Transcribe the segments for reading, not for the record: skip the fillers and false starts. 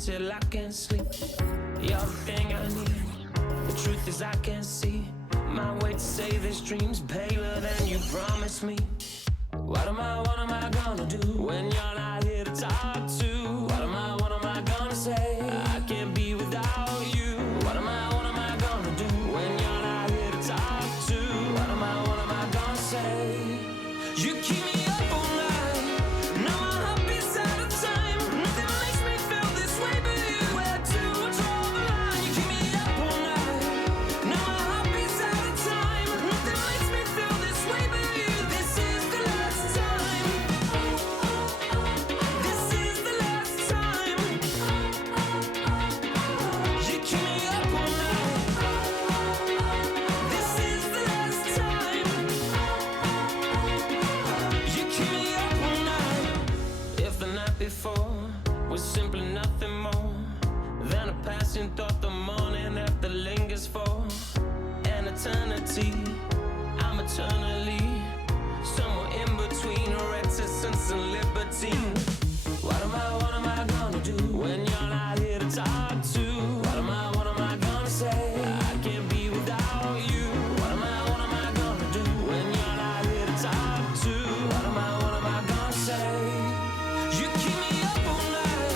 till I can't sleep. You're the thing I need. The truth is I can't see my way to say this dream's paler than you promised me. What am I gonna do when you're not here to talk to? What am I gonna say? I can't be without you. What am I gonna do when you're not here to talk to? What am I gonna say? You keep me up all night. Now my heart beats out of time. Nothing makes me feel this way but you. Where to draw the line? You keep me up all night. Now my heart beats out of time. Nothing makes me feel this way but you. This is the last time. This is the last time. You keep me up all night. This is the last time. You keep me up all night. If the night before was simply nothing more than a passing thought, the morning after lingers for an eternity. I'm eternally somewhere in between reticence and libertine. What am I gonna do when you're not here to talk to? What am I gonna say? I can't be without you. What am I gonna do when you're not here to talk to? What am I gonna say? You keep me up all night.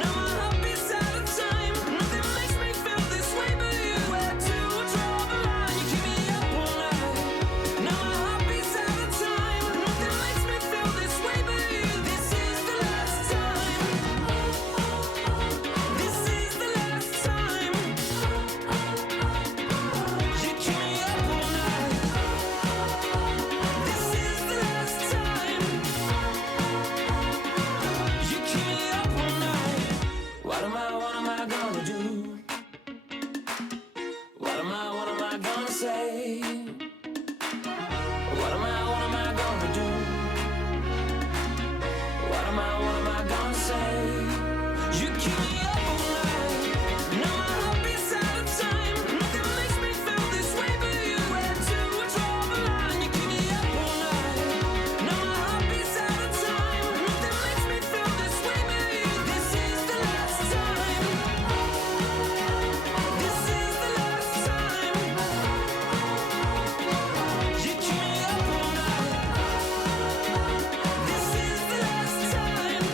Now my heart beats out of time. Nothing makes me feel this way but you. Where to draw the line? You keep me up all night. Now my heart beats out of time. Nothing makes me feel this way but you. This is the last time. This is the last time. You keep me up all night. This is the last time. You keep me up all night. What am I gonna do? What am I gonna say? What am I gonna do? What am I gonna say? You keep me up all night. Now my heart beats out of time. Nothing makes me feel this way but you. Where to draw the line? You keep me up all night. Now my heart beats out of time. Nothing makes me feel this way but you. This is the last time. This is the last time. You keep me up all night. This is the last time.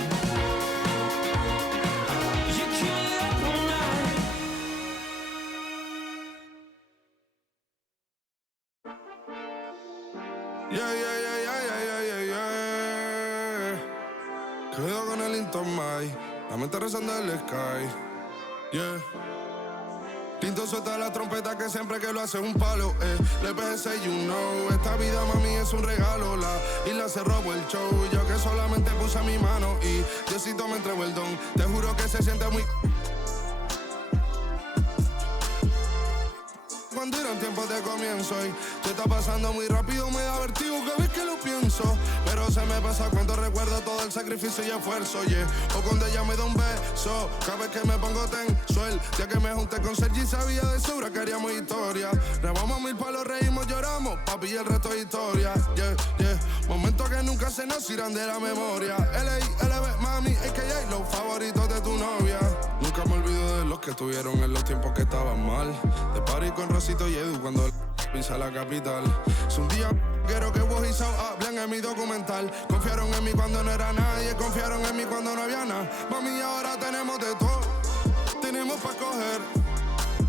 You keep me up all night. Quedo con el Linton Mai, la mente rezando en el sky. Yeah. Linton suelta la trompeta que siempre que lo hace es un palo. Le PSA, you know. Esta vida, mami, es un regalo. La isla se robó el show. Yo que solamente puse mi mano y Diosito me entregó el don. Te juro que se siente muy... Cuando eran tiempos de comienzo y te está pasando muy rápido, me da vertigo cada vez que lo pienso. Pero se me pasa cuando recuerdo todo el sacrificio y esfuerzo, yeah. O cuando ella me da un beso, cada vez que me pongo tenso. El día que me junté con Sergi sabía de sobra que haríamos historia. Grabamos 1000 palos, reímos, lloramos, papi, y el resto es historia, yeah, yeah. Momentos que nunca se nos irán de la memoria. L.A.L.B, mami, a.k.a. los favoritos de tu novia. Nunca me olvido de los que estuvieron en los tiempos que estaban mal. De party con Rosito y Edu cuando pisa la capital. Es un día quiero que vos y Sao hablen en mi documental. Confiaron en mí cuando no era nadie, confiaron en mí cuando no había nada. Mami, ahora tenemos de todo, tenemos pa' coger.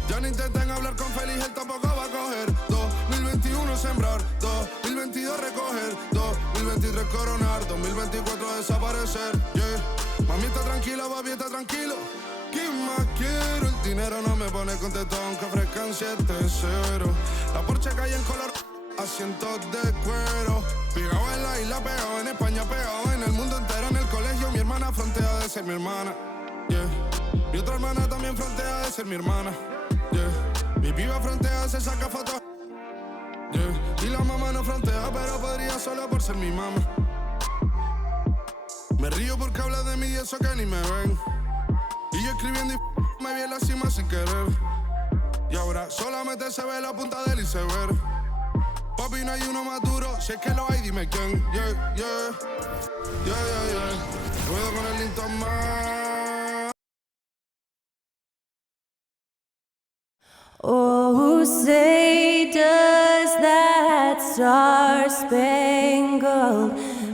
Ya no intenten hablar con Feliz, él tampoco va a coger. 2021 sembrar, 2022 recoger, 2023 coronar, 2024 desaparecer, yeah. Mami está tranquila, papi está tranquilo. ¿Qué más quiero? El dinero no me pone contento aunque ofrezcan 7-0. La Porsche cae en color, asientos de cuero. Pegado en la isla, pegado en España, pegado en el mundo entero. En el colegio mi hermana frontea de ser mi hermana, yeah. Mi otra hermana también frontea de ser mi hermana, yeah. Mi piba frontea, se saca fotos, yeah. Y la mamá no frontea, pero podría solo por ser mi mamá. Me río porque habla de mí y eso que ni me ven. Y yo escribiendo y me vi en la cima sin querer. Y ahora solamente se ve la punta del iceberg. Papi, no hay uno más duro, si es que lo hay, dime quién. Yeah, yeah, yeah, yeah, yeah. Puedo con el Linton más. Oh, say does that star-spangled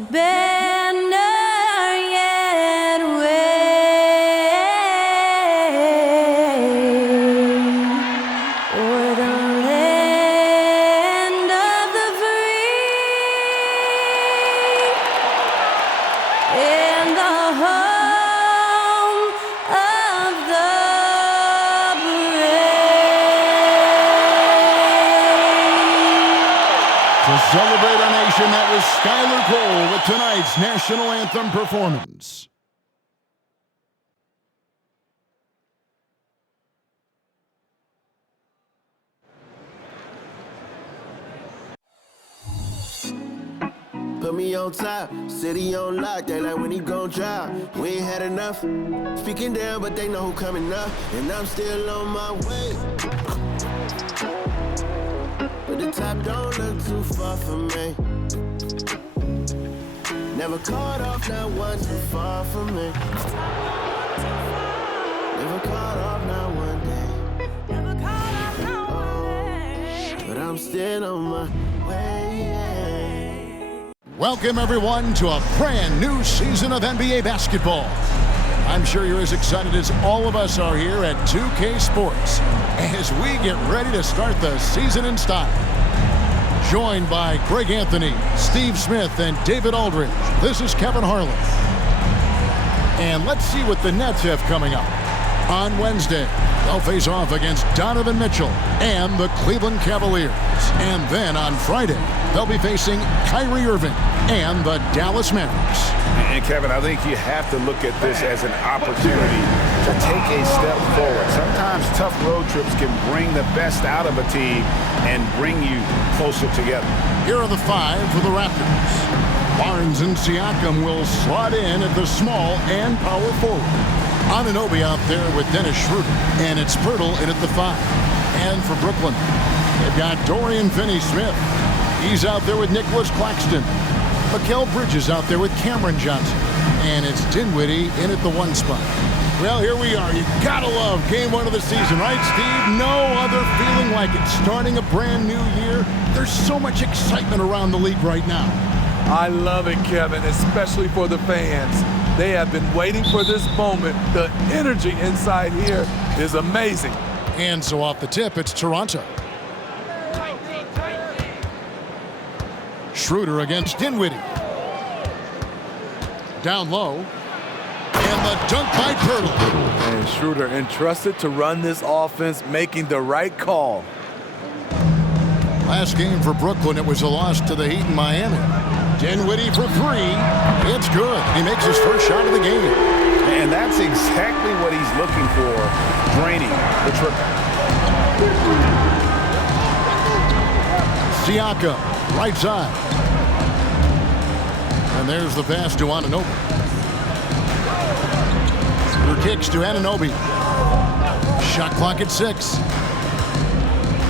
banner yet wave o'er the land of the free and the home of the To celebrate our nation, that was Skylar Cole with tonight's national anthem performance. Put me on top, city on lock, they like when he gon' drop. We ain't had enough, speaking down, but they know who coming up, and I'm still on my way. But the top don't look too far from me. Never caught off, not one too far from me. Never caught off, not one day. But I'm still on my way. Welcome, everyone, to a brand new season of NBA basketball. I'm sure you're as excited as all of us are here at 2K Sports as we get ready to start the season in style. Joined by Greg Anthony, Steve Smith, and David Aldridge, this is Kevin Harlan. And let's see what the Nets have coming up. On Wednesday, they'll face off against Donovan Mitchell and the Cleveland Cavaliers. And then on Friday, they'll be facing Kyrie Irving and the Dallas Mavericks. And Kevin, I think you have to look at this as an opportunity to take a step forward. Sometimes tough road trips can bring the best out of a team and bring you closer together. Here are the five for the Raptors. Barnes and Siakam will slot in at the small and power forward. Anunoby out there with Dennis Schroeder, and it's Pirtle in at the 5. And for Brooklyn, they've got Dorian Finney-Smith. He's out there with Nicholas Claxton. Mikal Bridges out there with Cameron Johnson. And it's Dinwiddie in at the 1 spot. Well, here we are. You gotta love game 1 of the season, right, Steve? No other feeling like it. Starting a brand new year, there's so much excitement around the league right now. I love it, Kevin, especially for the fans. They have been waiting for this moment. The energy inside here is amazing. And so off the tip, it's Toronto. Schroeder against Dinwiddie. Down low. And the dunk by Pirtle. And Schroeder entrusted to run this offense, making the right call. Last game for Brooklyn, it was a loss to the Heat in Miami. Dinwiddie for 3. It's good. He makes his first shot of the game. And that's exactly what he's looking for, draining the triple. Siakam, right side. And there's the pass to Anunoby. Schroeder kicks to Anunoby. Shot clock at 6.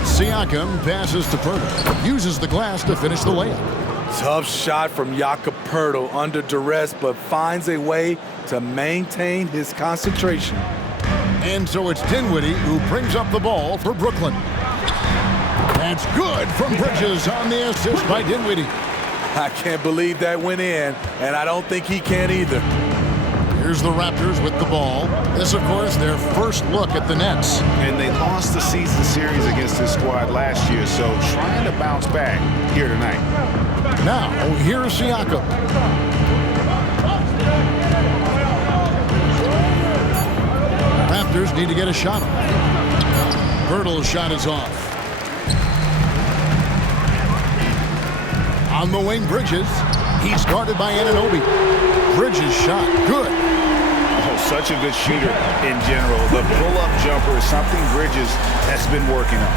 Siakam passes to Pirtle. Uses the glass to finish the layup. Tough shot from Jakob Pirtle under duress, but finds a way to maintain his concentration. And so it's Dinwiddie who brings up the ball for Brooklyn. That's good from Bridges on the assist by Dinwiddie. I can't believe that went in, and I don't think he can either. Here's the Raptors with the ball. This, of course, their first look at the Nets. And they lost the season series against this squad last year, so trying to bounce back here tonight. Now, here's Siakam. Raptors need to get a shot off. Pirtle's shot is off. On the wing, Bridges. He's guarded by Anunoby. Bridges' shot, good. Oh, such a good shooter in general. The pull-up jumper is something Bridges has been working on.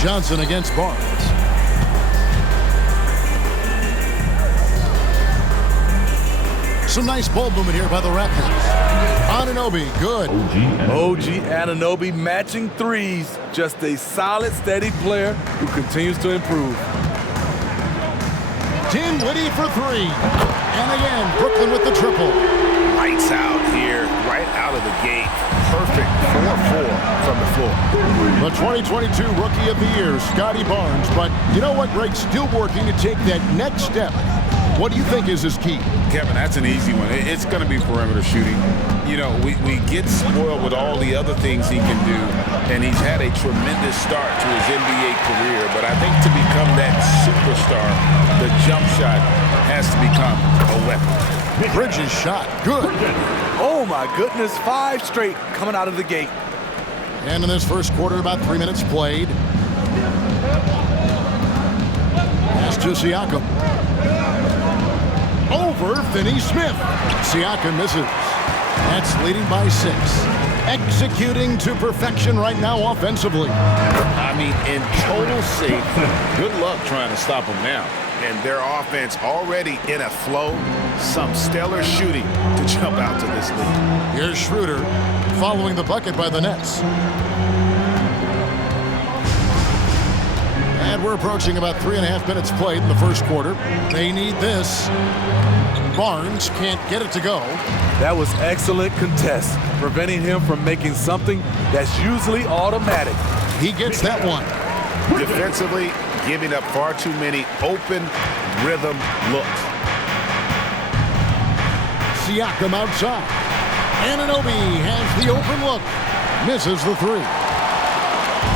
Johnson against Barnes. Some nice ball movement here by the Raptors. Anunoby, good. OG Anunoby matching threes. Just a solid, steady player who continues to improve. Dinwiddie for 3. And again, Brooklyn with the triple. Lights out here, right out of the gate. The 2022 Rookie of the Year, Scotty Barnes. But you know what, Greg? Still working to take that next step. What do you think is his key? Kevin, that's an easy one. It's going to be perimeter shooting. You know, we get spoiled with all the other things he can do, and he's had a tremendous start to his NBA career. But I think to become that superstar, the jump shot has to become a weapon. Bridges shot. Good. Oh, my goodness. 5 straight coming out of the gate. And in this first quarter, about 3 minutes played. Pass to Siakam. Over Finney-Smith. Siakam misses. That's leading by 6. Executing to perfection right now offensively. I mean, in total sync. Good luck trying to stop them now. And their offense already in a flow. Some stellar shooting to jump out to this lead. Here's Schroeder following the bucket by the Nets. And we're approaching about 3.5 minutes played in the first quarter. They need this. Barnes can't get it to go. That was excellent contest, preventing him from making something that's usually automatic. He gets that one. Defensively, giving up far too many open rhythm looks. Siakam outside. Anunoby has the open look. Misses the 3.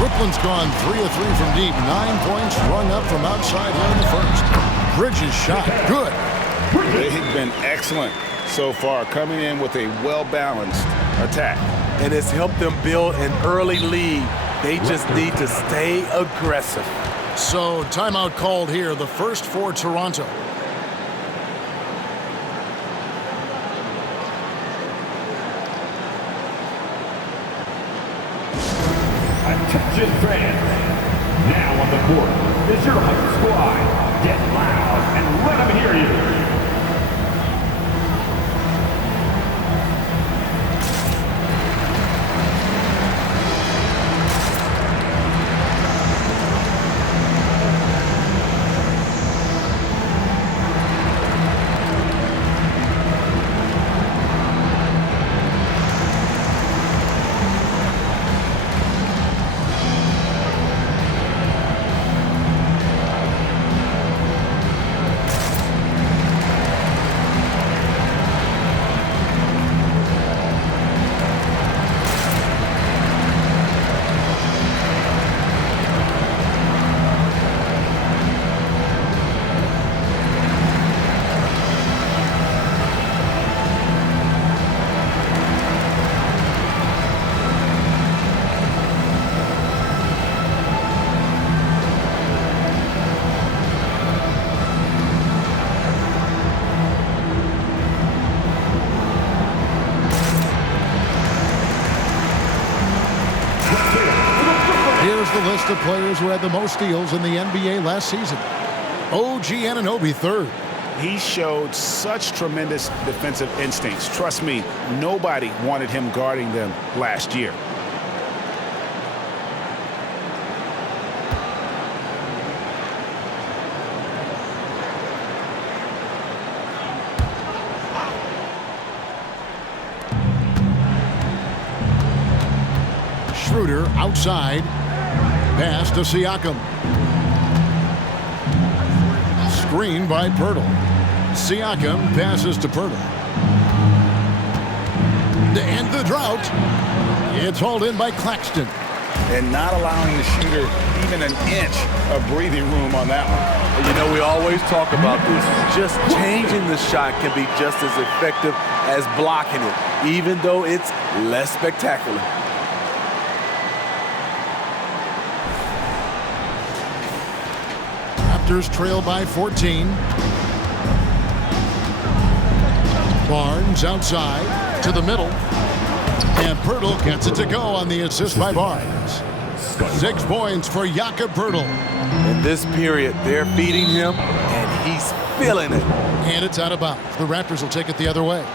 Brooklyn's gone 3 of 3 from deep. 9 points rung up from outside here in the first. Bridges shot. Good. They've been excellent so far, coming in with a well-balanced attack. And it's helped them build an early lead. They just need to stay aggressive. So timeout called here, the first for Toronto. Attention fans, now on the court is your hype squad. Get loud and let them hear you. Here's the list of players who had the most steals in the NBA last season. OG Anunoby, 3rd. He showed such tremendous defensive instincts. Trust me, nobody wanted him guarding them last year. Schroeder outside. Pass to Siakam. Screen by Pirtle. Siakam passes to Pirtle. To end the drought, it's hauled in by Claxton. And not allowing the shooter even an inch of breathing room on that one. You know, we always talk about this. Just changing the shot can be just as effective as blocking it, even though it's less spectacular. Raptors trail by 14. Barnes outside to the middle. And Pirtle gets it to go on the assist by Barnes. 6 points for Jakob Pirtle. In this period, they're feeding him, and he's feeling it. And it's out of bounds. The Raptors will take it the other way.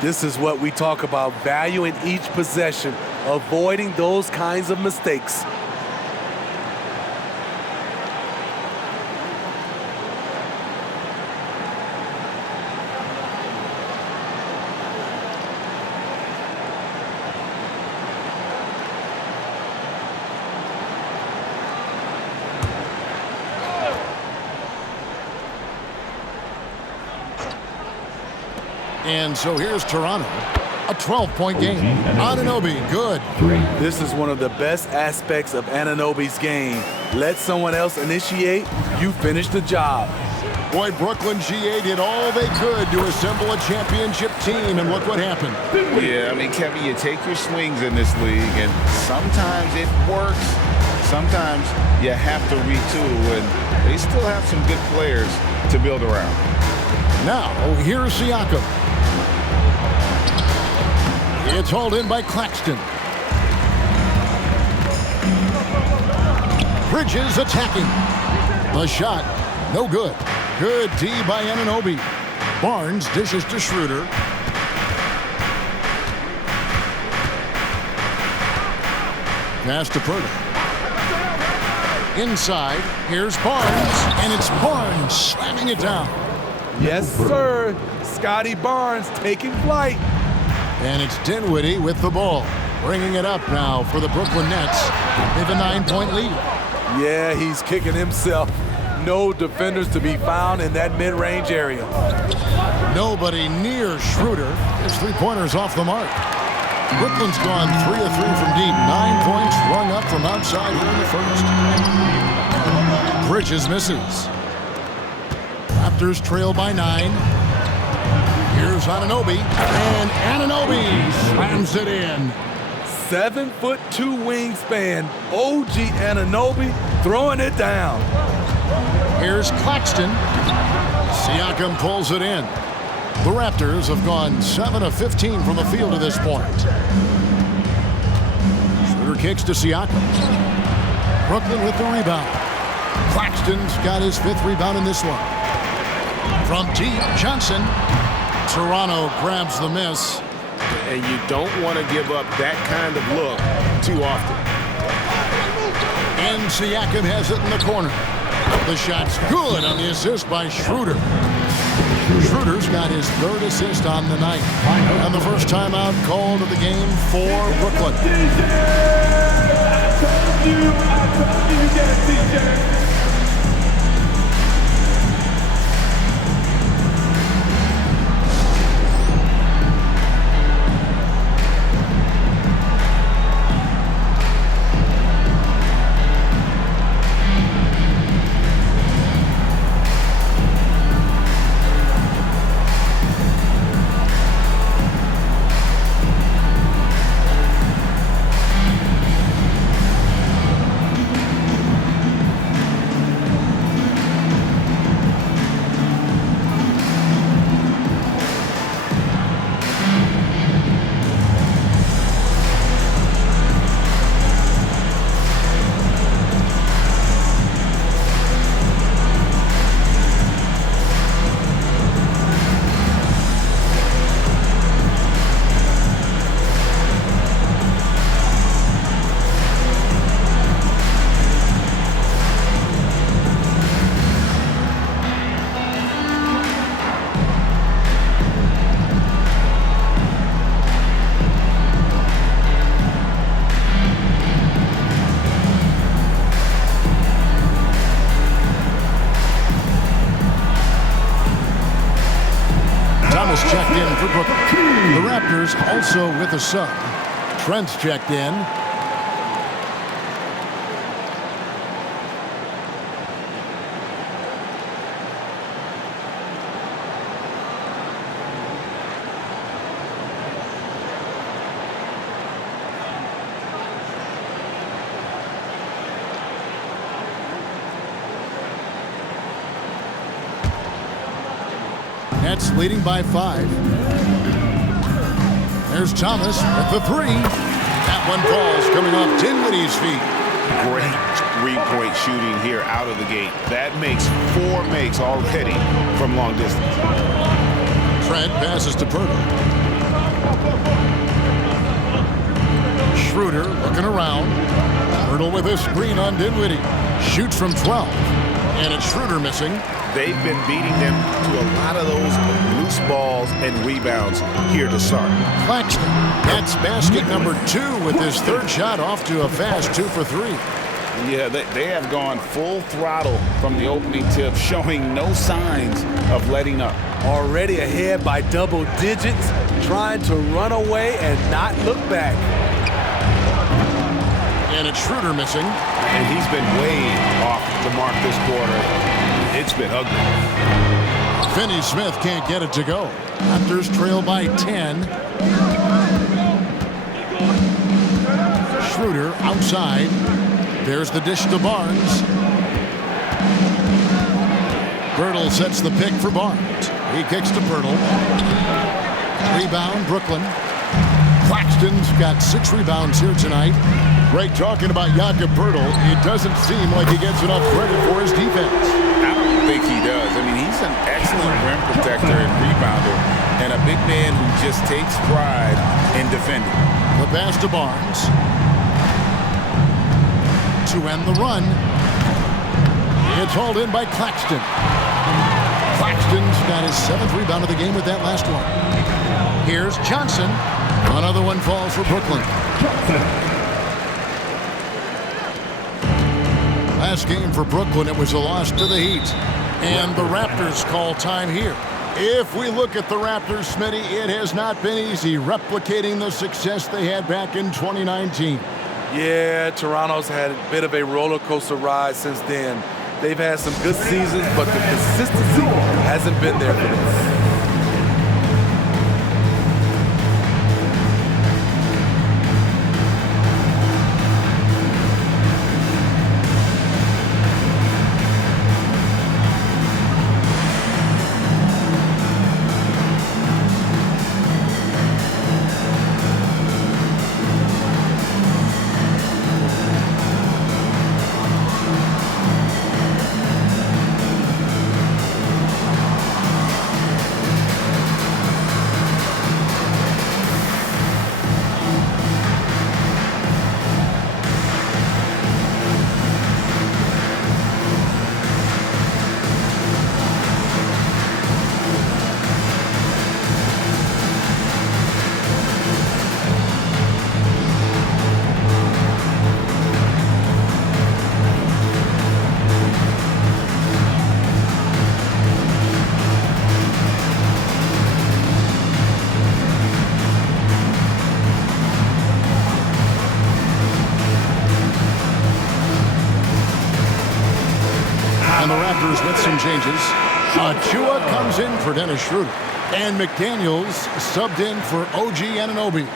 This is what we talk about, valuing each possession, avoiding those kinds of mistakes. And so here's Toronto. A 12-point game. Anunoby, good. This is one of the best aspects of Anunoby's game. Let someone else initiate, you finish the job. Boy, Brooklyn GA did all they could to assemble a championship team, and look what happened. Yeah, I mean, Kevin, you take your swings in this league, and sometimes it works. Sometimes you have to retool, and they still have some good players to build around. Now, here's Siakam. It's hauled in by Claxton. Bridges attacking. The shot, no good. Good D by Anunoby. Barnes dishes to Schroeder. Pass to Purtle. Inside, here's Barnes, and it's Barnes slamming it down. Yes, sir. Scotty Barnes taking flight. And it's Dinwiddie with the ball. Bringing it up now for the Brooklyn Nets. They have a 9-point lead. Yeah, he's kicking himself. No defenders to be found in that mid-range area. Nobody near Schroeder. His three-pointers off the mark. Brooklyn's gone 3 of 3 from deep. 9 points rung up from outside here in the first. Bridges misses. Raptors trail by 9. Here's Anunoby, and Anunoby slams it in. 7'2" wingspan. OG Anunoby throwing it down. Here's Claxton. Siakam pulls it in. The Raptors have gone 7 of 15 from the field to this point. Schroeder kicks to Siakam. Brooklyn with the rebound. Claxton's got his 5th rebound in this one. From deep, Johnson. Toronto grabs the miss. And you don't want to give up that kind of look too often. And Siakam has it in the corner. The shot's good on the assist by Schroeder. Schroeder's got his 3rd assist on the night. And the first timeout called of the game for Brooklyn. Checked in for Brooklyn. The Raptors also with a sub. Trent's checked in. Nets leading by 5. There's Thomas with the 3. That one falls coming off Dinwiddie's feet. Great three-point shooting here out of the gate. That makes 4 makes already from long distance. Trent passes to Purtle. Schroeder looking around. Purtle with a screen on Dinwiddie. Shoots from 12. And it's Schroeder missing. They've been beating them to a lot of those loose balls and rebounds here to start. Claxton, that's basket number 2 with his 3rd shot off to a fast 2 for 3. Yeah, they have gone full throttle from the opening tip, showing no signs of letting up. Already ahead by double digits, trying to run away and not look back. And it's Schroeder missing. And he's been way off the mark this quarter. It's been ugly. Finney Smith can't get it to go. Raptors trail by 10. Schroeder outside. There's the dish to Barnes. Birtle sets the pick for Barnes. He kicks to Birtle. Rebound, Brooklyn. Claxton's got 6 rebounds here tonight. Greg, talking about Jakob Birtle, it doesn't seem like he gets enough credit for his defense. I don't think he does. I mean, he's an excellent rim protector and rebounder, and a big man who just takes pride in defending. The pass to Barnes. To end the run. It's hauled in by Claxton. Claxton's got his 7th rebound of the game with that last one. Here's Johnson. Another one falls for Brooklyn. Last game for Brooklyn, it was a loss to the Heat. And the Raptors call time here. If we look at the Raptors, Smitty, it has not been easy replicating the success they had back in 2019. Yeah, Toronto's had a bit of a roller coaster ride since then. They've had some good seasons, but the consistency hasn't been there for them. With some changes. Achua comes in for Dennis Schroeder. And McDaniels subbed in for OG Anunoby.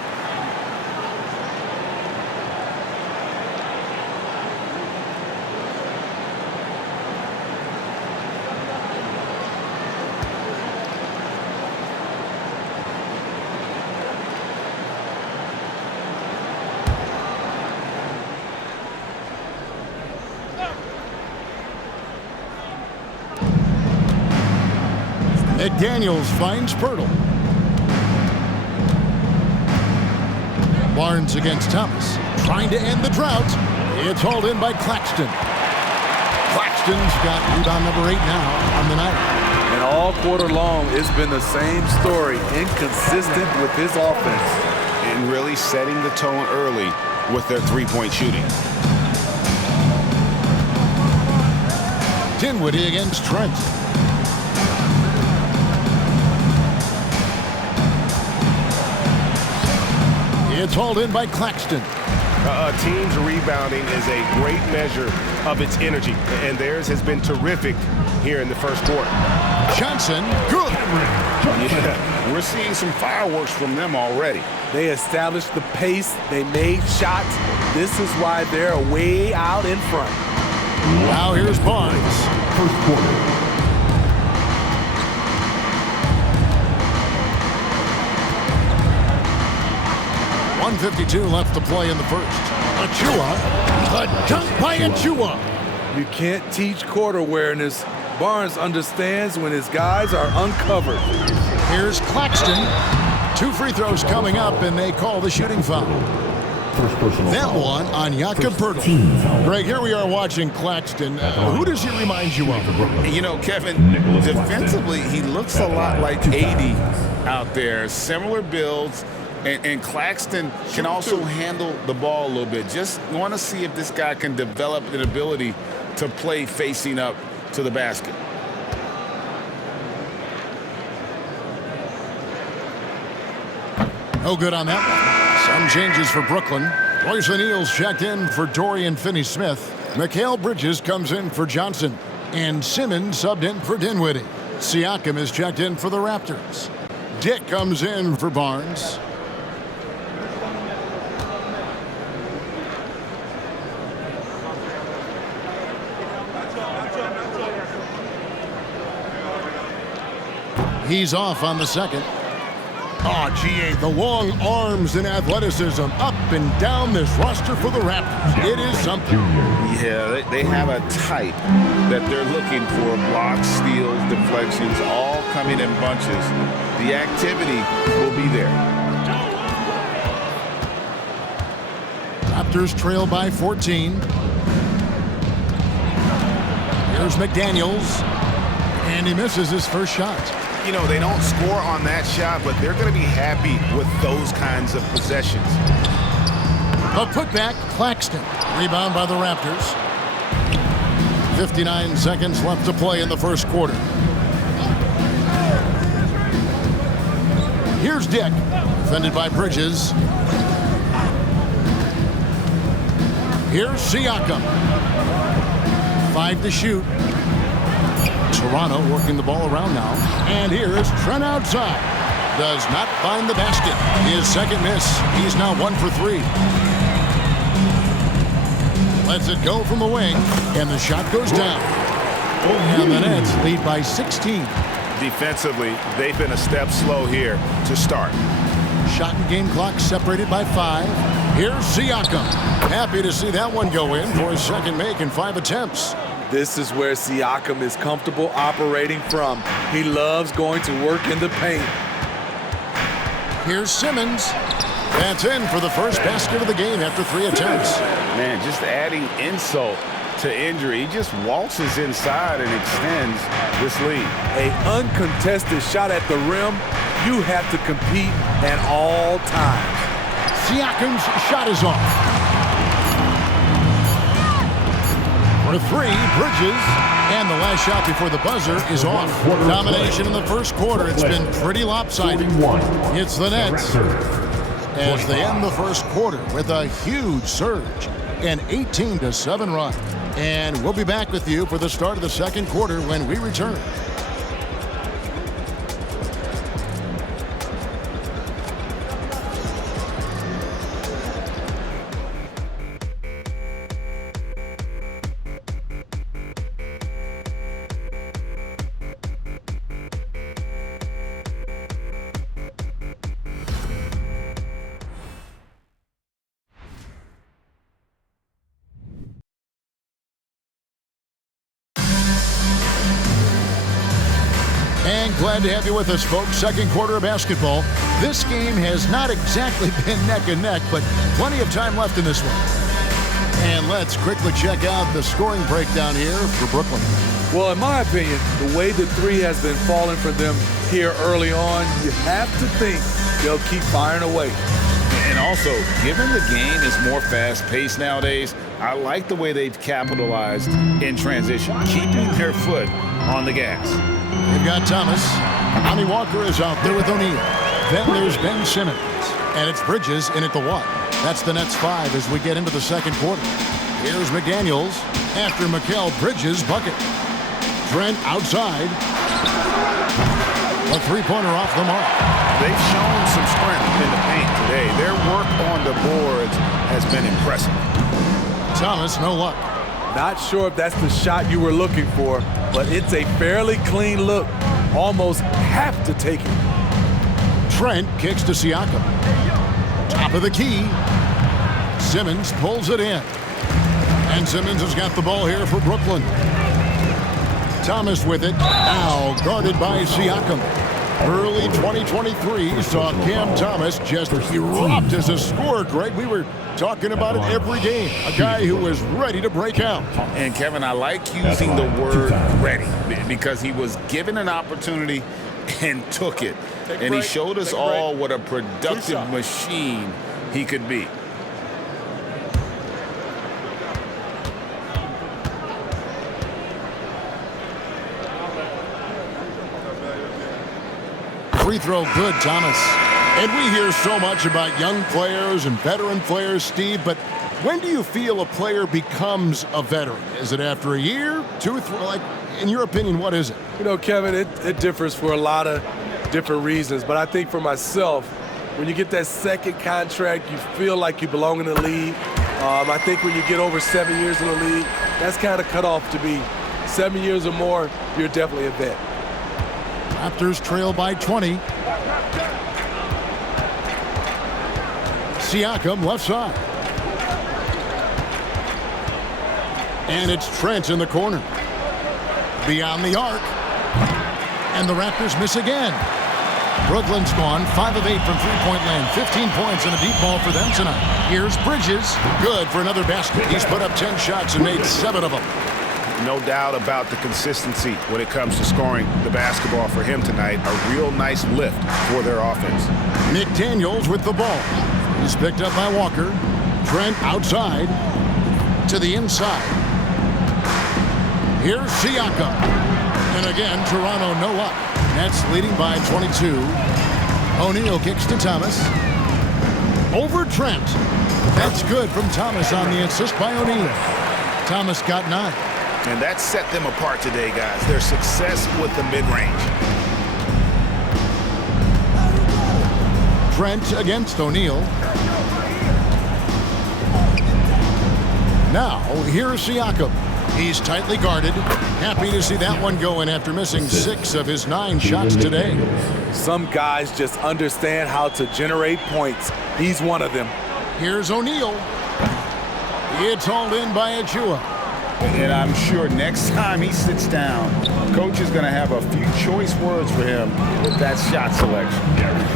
McDaniels finds Pirtle. Barnes against Thomas. Trying to end the drought. It's hauled in by Claxton. Claxton's got rebound number 8 now on the night. And all quarter long, it's been the same story. Inconsistent with his offense. And really setting the tone early with their three-point shooting. Dinwiddie against Trent. It's hauled in by Claxton. A team's rebounding is a great measure of its energy, and theirs has been terrific here in the first quarter. Johnson, good. Yeah, we're seeing some fireworks from them already. They established the pace. They made shots. This is why they're way out in front. Now here's Barnes. First quarter. 1:52 left to play in the first. Achua, a dunk by Achua. You can't teach court awareness. Barnes understands when his guys are uncovered. Here's Claxton. 2 free throws coming up, and they call the shooting foul. That one on Jakob Pirtle. Greg, here we are watching Claxton. Who does he remind you of? You know, Kevin, defensively, he looks a lot like 80 out there. Similar builds. And Claxton can also handle the ball a little bit. Just want to see if this guy can develop an ability to play facing up to the basket. No good on that one. Some changes for Brooklyn. Royce O'Neal's checked in for Dorian Finney-Smith. Mikal Bridges comes in for Johnson. And Simmons subbed in for Dinwiddie. Siakam is checked in for the Raptors. Dick comes in for Barnes. He's off on the second. Oh, GA, the long arms and athleticism up and down this roster for the Raptors. It is something. Yeah, they have a type that they're looking for. Blocks, steals, deflections, all coming in bunches. The activity will be there. Raptors trail by 14. Here's McDaniels. And he misses his first shot. You know, they don't score on that shot, but they're going to be happy with those kinds of possessions. A putback, Claxton. Rebound by the Raptors. 59 seconds left to play in the first quarter. Here's Dick, defended by Bridges. Here's Siakam. 5 to shoot. Toronto working the ball around now. And here is Trent outside. Does not find the basket. His second miss. He's now 1 for 3. Lets it go from the wing. And the shot goes down. And the Nets lead by 16. Defensively, they've been a step slow here to start. Shot and game clock separated by 5. Here's Siakam. Happy to see that one go in for his second make in 5 attempts. This is where Siakam is comfortable operating from. He loves going to work in the paint. Here's Simmons. That's in for the first basket of the game after 3 attempts. Man, just adding insult to injury. He just waltzes inside and extends this lead. An uncontested shot at the rim, you have to compete at all times. Siakam's shot is off. For 3, Bridges. And the last shot before the buzzer is off. Domination in the first quarter. It's been pretty lopsided. It's the Nets as they end the first quarter with a huge surge. An 18-7 run. And we'll be back with you for the start of the second quarter when we return. And glad to have you with us, folks. Second quarter of basketball. This game has not exactly been neck and neck, but plenty of time left in this one. And let's quickly check out the scoring breakdown here for Brooklyn. Well, in my opinion, the way the three has been falling for them here early on, you have to think they'll keep firing away. And also, given the game is more fast-paced nowadays, I like the way they've capitalized in transition, keeping their foot on the gas. They've got Thomas. Lonnie Walker is out there with O'Neal. Then there's Ben Simmons. And it's Bridges in at the 1. That's the Nets 5 as we get into the second quarter. Here's McDaniels after Mikal Bridges' bucket. Trent outside. A three-pointer off the mark. They've shown some strength in the paint today. Their work on the boards has been impressive. Thomas, no luck. Not sure if that's the shot you were looking for, but it's a fairly clean look. Almost have to take it. Trent kicks to Siakam. Top of the key. Simmons pulls it in. And Simmons has got the ball here for Brooklyn. Thomas with it. Now guarded by Siakam. Early 2023 saw Cam Thomas just erupt as a scorer, Greg. We were talking about it every game. A guy who was ready to break out. And, Kevin, I like using the word ready because he was given an opportunity and took it. And he showed us all what a productive machine he could be. Free throw good, Thomas. And we hear so much about young players and veteran players, Steve, but when do you feel a player becomes a veteran? Is it after a year, 2, 3? Like, in your opinion, what is it? You know, Kevin, it differs for a lot of different reasons. But I think for myself, when you get that second contract, you feel like you belong in the league. I think when you get over 7 years in the league, that's kind of cut off to be 7 years or more, you're definitely a vet. Raptors trail by 20. Siakam left side. And it's Trent in the corner. Beyond the arc. And the Raptors miss again. Brooklyn's gone 5 of 8 from three-point land. 15 points and a deep ball for them tonight. Here's Bridges. Good for another basket. He's put up 10 shots and made 7 of them. No doubt about the consistency when it comes to scoring the basketball for him tonight. A real nice lift for their offense. McDaniels with the ball. He's picked up by Walker. Trent outside to the inside. Here's Siakam. And again, Toronto no up. Nets leading by 22. O'Neal kicks to Thomas. Over Trent. That's good from Thomas on the assist by O'Neal. Thomas got 9. And that set them apart today, guys. Their success with the mid-range. Trent against O'Neal. Now, here's Siakam. He's tightly guarded. Happy to see that one going after missing 6 of his 9 shots today. Some guys just understand how to generate points. He's one of them. Here's O'Neal. It's hauled in by Achua. And I'm sure next time he sits down, coach is going to have a few choice words for him with that shot selection.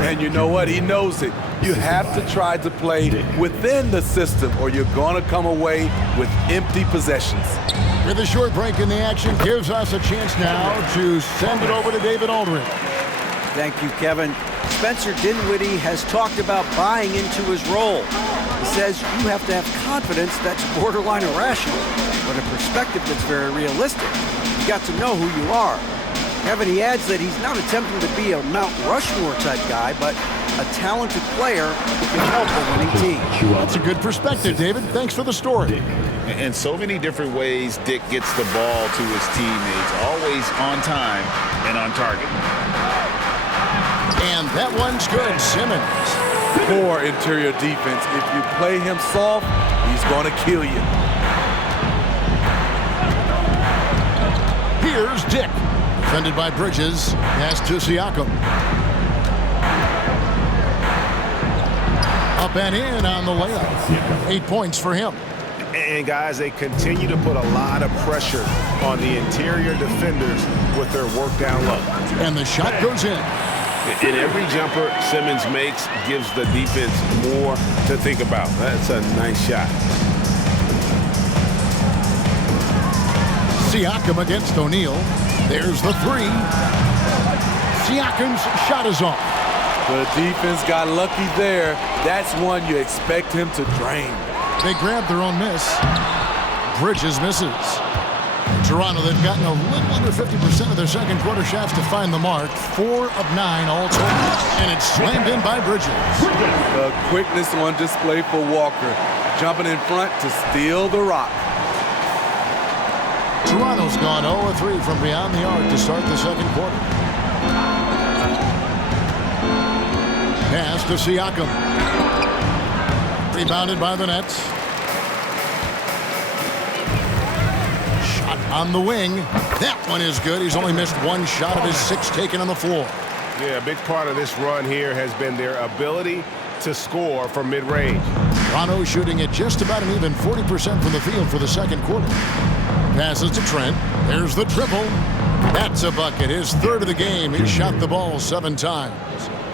And you know what? He knows it. You have to try to play within the system or you're going to come away with empty possessions. With a short break in the action, gives us a chance now to send it over to David Aldridge. Thank you, Kevin. Spencer Dinwiddie has talked about buying into his role. He says you have to have confidence that's borderline irrational, but a perspective that's very realistic. You got to know who you are. Kevin, he adds that he's not attempting to be a Mount Rushmore type guy, but a talented player who can help a winning team. That's a good perspective, David. Thanks for the story. In so many different ways, Dick gets the ball to his teammates, always on time and on target. And that one's good. Simmons. Poor interior defense. If you play him soft, he's going to kill you. Here's Dick. Defended by Bridges. Pass to Siakam. Up and in on the layup. 8 points for him. And guys, they continue to put a lot of pressure on the interior defenders with their work down low. And the shot goes in. And every jumper Simmons makes gives the defense more to think about. That's a nice shot. Siakam against O'Neal. There's the 3. Siakam's shot is off. The defense got lucky there. That's one you expect him to drain. They grab their own miss. Bridges misses. Toronto, they've gotten a little under 50% of their second quarter shots to find the mark. 4 of 9 all total. And it's slammed in by Bridges. The quickness on display for Walker. Jumping in front to steal the rock. Toronto's gone 0-3 from beyond the arc to start the second quarter. Pass to Siakam. Rebounded by the Nets. Shot on the wing. That one is good. He's only missed 1 shot of his 6 taken on the floor. Yeah, a big part of this run here has been their ability to score from mid-range. Toronto shooting at just about an even 40% from the field for the second quarter. Passes to Trent. There's the triple. That's a bucket. His 3rd of the game. He shot the ball 7 times.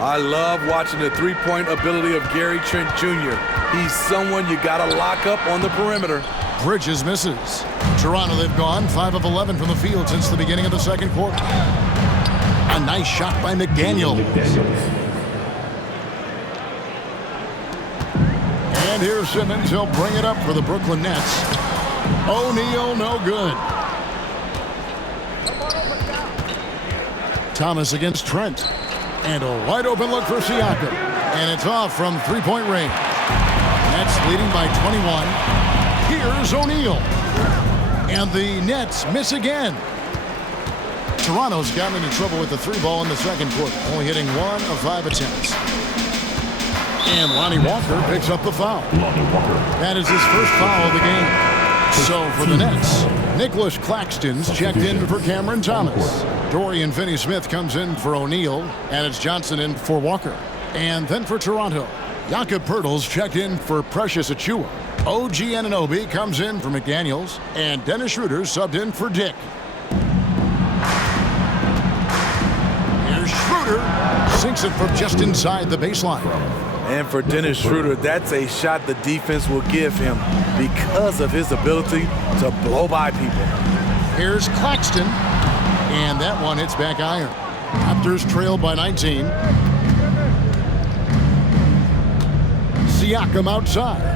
I love watching the three-point ability of Gary Trent Jr. He's someone you got to lock up on the perimeter. Bridges misses. Toronto, they've gone 5 of 11 from the field since the beginning of the second quarter. A nice shot by McDaniels. And here's Simmons. He'll bring it up for the Brooklyn Nets. O'Neal, no good. Thomas against Trent. And a wide open look for Siakam. And it's off from three-point range. Nets leading by 21. Here's O'Neal. And the Nets miss again. Toronto's gotten into trouble with the three ball in the second quarter, only hitting 1 of 5 attempts. And Lonnie Walker picks up the foul. That is his first foul of the game. So for the Nets, Nicholas Claxton's checked in for Cameron Thomas. Dorian Finney-Smith comes in for O'Neal, and it's Johnson in for Walker. And then for Toronto, Jakob Poeltl's checked in for Precious Achiuwa. OG Anunoby comes in for McDaniels, and Dennis Schroeder subbed in for Dick. Here's Schroeder, sinks it from just inside the baseline. And for Dennis Schroeder, that's a shot the defense will give him because of his ability to blow by people. Here's Claxton, and that one hits back iron. Raptors trail by 19. Siakam outside.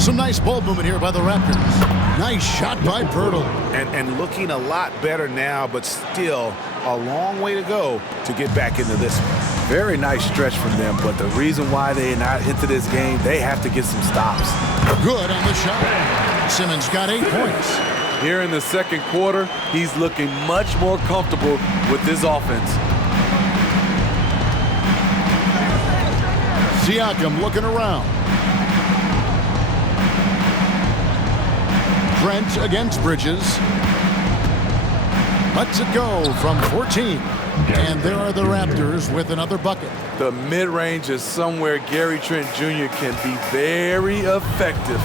Some nice ball movement here by the Raptors. Nice shot by Poeltl. And looking a lot better now, but still a long way to go to get back into this one. Very nice stretch from them, but the reason why they're not into this game, they have to get some stops. Good on the shot. Simmons got 8 points. Here in the second quarter, he's looking much more comfortable with this offense. Siakam looking around. Trent against Bridges. Lets it go from 14. And there are the Raptors with another bucket. The mid-range is somewhere Gary Trent Jr. can be very effective.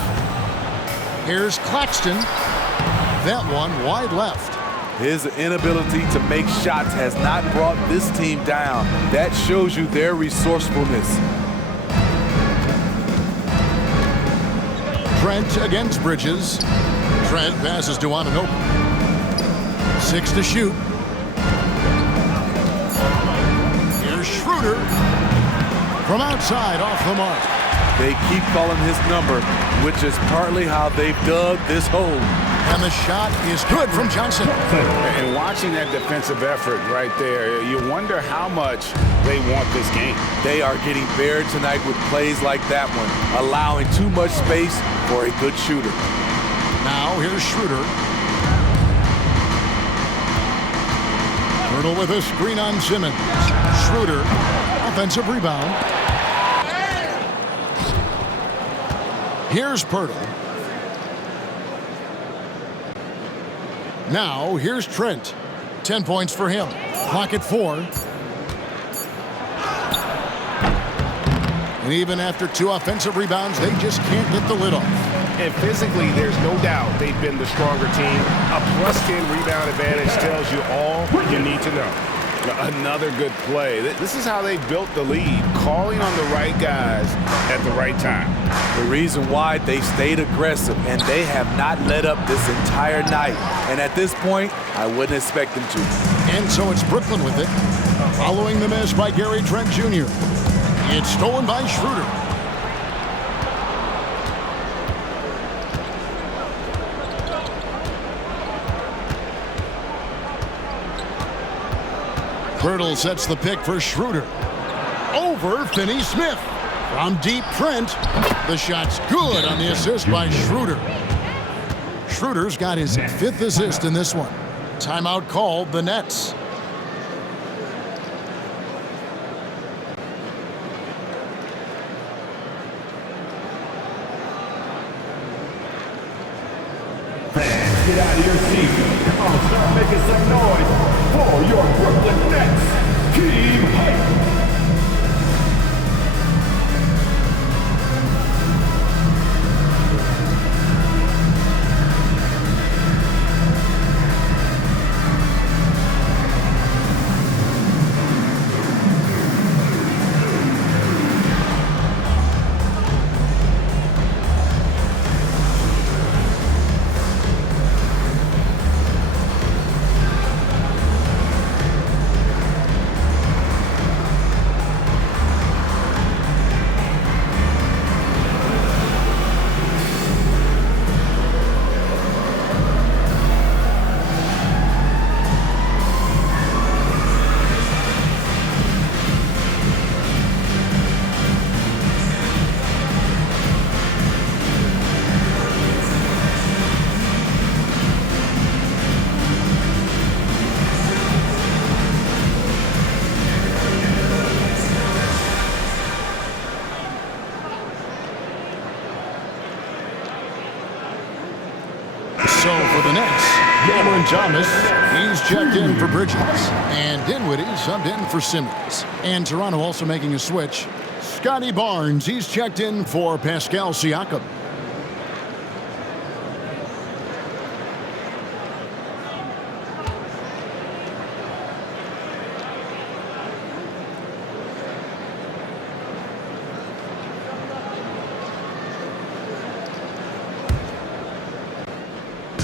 Here's Claxton. That one wide left. His inability to make shots has not brought this team down. That shows you their resourcefulness. Trent against Bridges. Trent passes to Anunoby. 6 to shoot. Here's Schroeder from outside off the mark. They keep calling his number, which is partly how they've dug this hole. And the shot is good from Johnson. And watching that defensive effort right there, you wonder how much they want this game. They are getting buried tonight with plays like that one, allowing too much space for a good shooter. Now here's Schroeder. Poeltl with a screen on Simmons. Schroeder, offensive rebound. Here's Poeltl. Now here's Trent. 10 points for him. Clock at 4. And even after 2 offensive rebounds, they just can't get the lid off. And physically, there's no doubt they've been the stronger team. A +10 rebound advantage tells you all you need to know. Another good play. This is how they built the lead, calling on the right guys at the right time. The reason why they stayed aggressive, and they have not let up this entire night. And at this point, I wouldn't expect them to. And so it's Brooklyn with it. Following the miss by Gary Trent Jr. It's stolen by Schroeder. Poeltl sets the pick for Schroeder. Over Finney-Smith. From deep, Trent. The shot's good on the assist by Schroeder. Schroeder's got his 5th assist in this one. Timeout called the Nets. Fans, get out of your seats. Come on, start making some noise for your Brooklyn Nets. Team Hype. Nets, Cameron Thomas, he's checked in for Bridges. And Dinwiddie subbed in for Simmons. And Toronto also making a switch. Scotty Barnes, he's checked in for Pascal Siakam.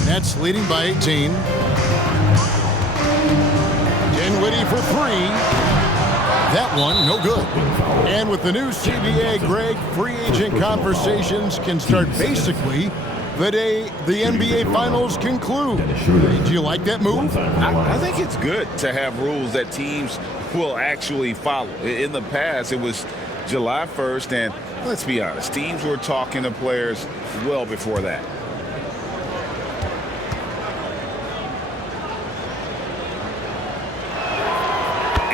Nets leading by 18. Dinwiddie for three. That one, no good. And with the new CBA, Greg, free agent conversations can start basically the day the NBA Finals conclude. Do you like that move? I think it's good to have rules that teams will actually follow. In the past, it was July 1st, and let's be honest, teams were talking to players well before that.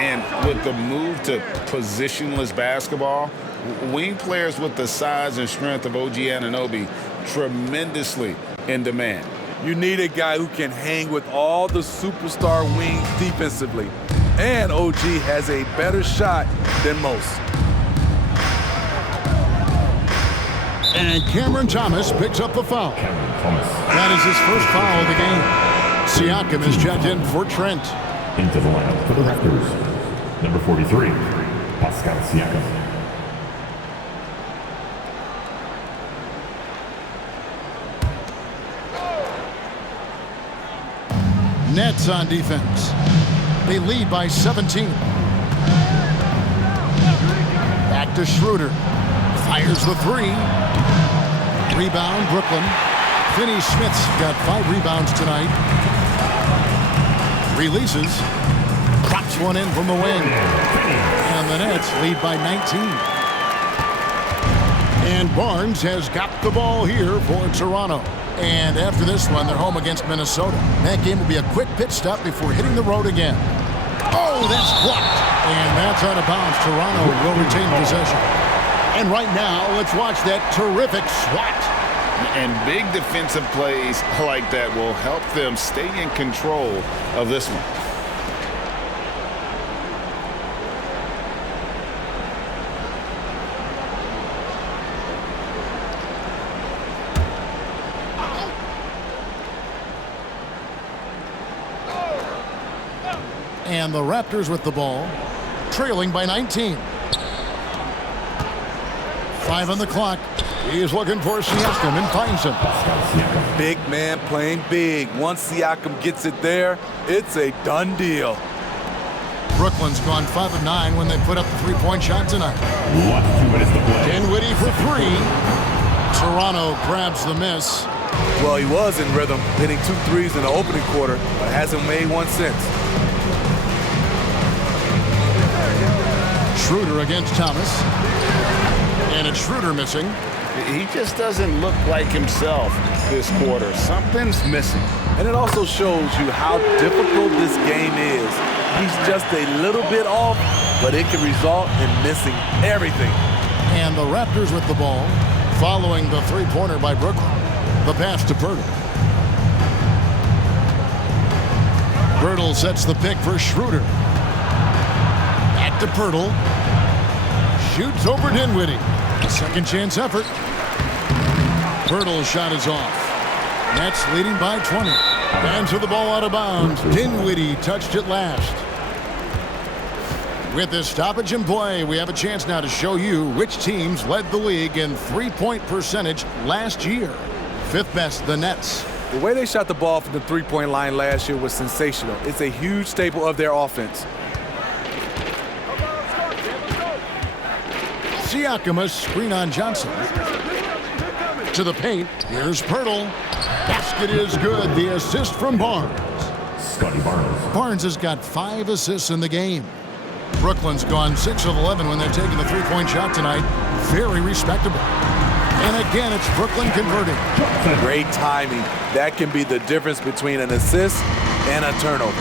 And with the move to positionless basketball, wing players with the size and strength of OG Anunoby tremendously in demand. You need a guy who can hang with all the superstar wings defensively. And OG has a better shot than most. And Cameron Thomas picks up the foul. That is his first foul of the game. Siakam is checked in for Trent. Into the lineup for the Raptors, number 43, Pascal Siakam. Nets on defense. They lead by 17. Back to Schroeder. Fires the three. Rebound, Brooklyn. Finney-Smith's got 5 rebounds tonight. Releases. Drops one in from the wing. And the Nets lead by 19. And Barnes has got the ball here for Toronto. And after this one, they're home against Minnesota. That game will be a quick pit stop before hitting the road again. Oh, that's blocked. And that's out of bounds. Toronto will retain possession. And right now, let's watch that terrific swat. And big defensive plays like that will help them stay in control of this one. And the Raptors with the ball, trailing by 19. 5 on the clock. He's looking for Siakam and finds him. Big man playing big. Once Siakam gets it there, it's a done deal. Brooklyn's gone 5 of 9 when they put up the three-point shot tonight. 2 minutes to play. Dinwiddie for 3. Toronto grabs the miss. Well, he was in rhythm, hitting 2 threes in the opening quarter, but hasn't made one since. Schroeder against Thomas. And it's Schroeder missing. He just doesn't look like himself this quarter. Something's missing. And it also shows you how difficult this game is. He's just a little bit off, but it can result in missing everything. And the Raptors with the ball, following the three-pointer by Brooklyn. The pass to Pirtle. Pirtle sets the pick for Schroeder. Back to Pirtle. Shoots over Dinwiddie. Second chance effort. Pirtle's shot is off. Nets leading by 20. And to the ball out of bounds. Dinwiddie touched it last. With this stoppage in play, we have a chance now to show you which teams led the league in three-point percentage last year. 5th best, the Nets. The way they shot the ball from the three-point line last year was sensational. It's a huge staple of their offense. Siakam, a screen on Johnson. To the paint. Here's Pirtle. Basket is good. The assist from Barnes. Scotty Barnes. Barnes has got 5 assists in the game. Brooklyn's gone 6 of 11 when they're taking the three-point shot tonight. Very respectable. And again, it's Brooklyn converting. Great timing. That can be the difference between an assist and a turnover.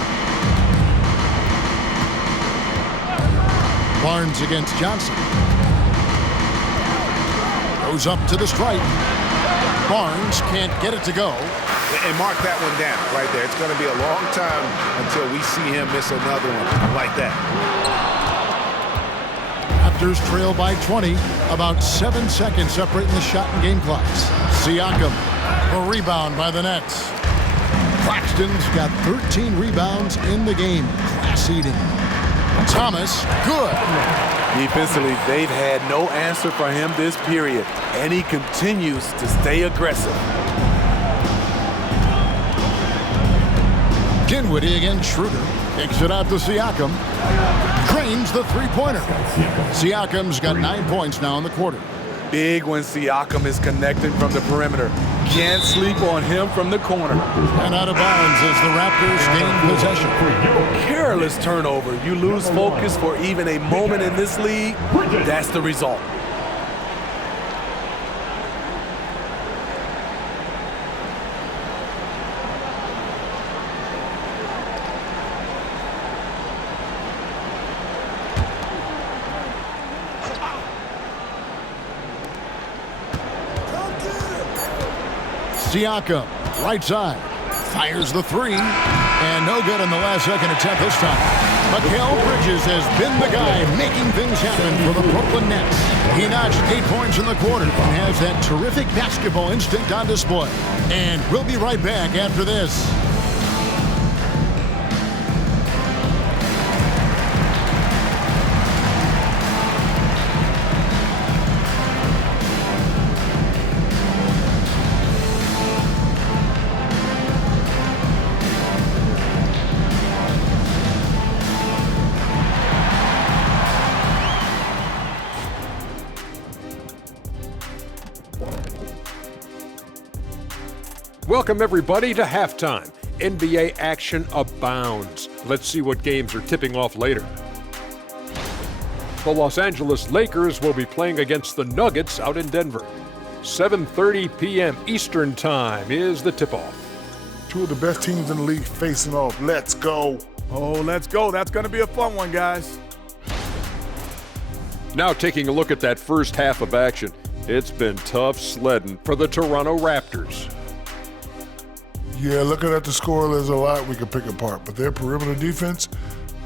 Barnes against Johnson. Goes up to the stripe. Barnes can't get it to go. And mark that one down right there. It's going to be a long time until we see him miss another one like that. Raptors trail by 20, about 7 seconds separating the shot and game clocks. Siakam, a rebound by the Nets. Claxton's got 13 rebounds in the game. Class-eating. Thomas, good. Defensively, they've had no answer for him this period, and he continues to stay aggressive. Dinwiddie against Schroeder. Kicks it out to Siakam. Drains the three-pointer. Siakam's got 9 points now in the quarter. Big when Siakam is connecting from the perimeter. Can't sleep on him from the corner. And out of bounds as the Raptors gain possession. Careless turnover. You lose focus for even a moment in this league. That's the result. Siakam, right side, fires the three, and no good in the last second attempt this time. Mikal Bridges has been the guy making things happen for the Brooklyn Nets. He notched 8 points in the quarter and has that terrific basketball instinct on display. And we'll be right back after this. Welcome, everybody, to halftime. NBA action abounds. Let's see what games are tipping off later. The Los Angeles Lakers will be playing against the Nuggets out in Denver. 7:30 p.m. Eastern Time is the tip-off. Two of the best teams in the league facing off. Let's go. Oh, let's go. That's going to be a fun one, guys. Now taking a look at that first half of action. It's been tough sledding for the Toronto Raptors. Yeah, looking at the score, there's a lot we could pick apart. But their perimeter defense,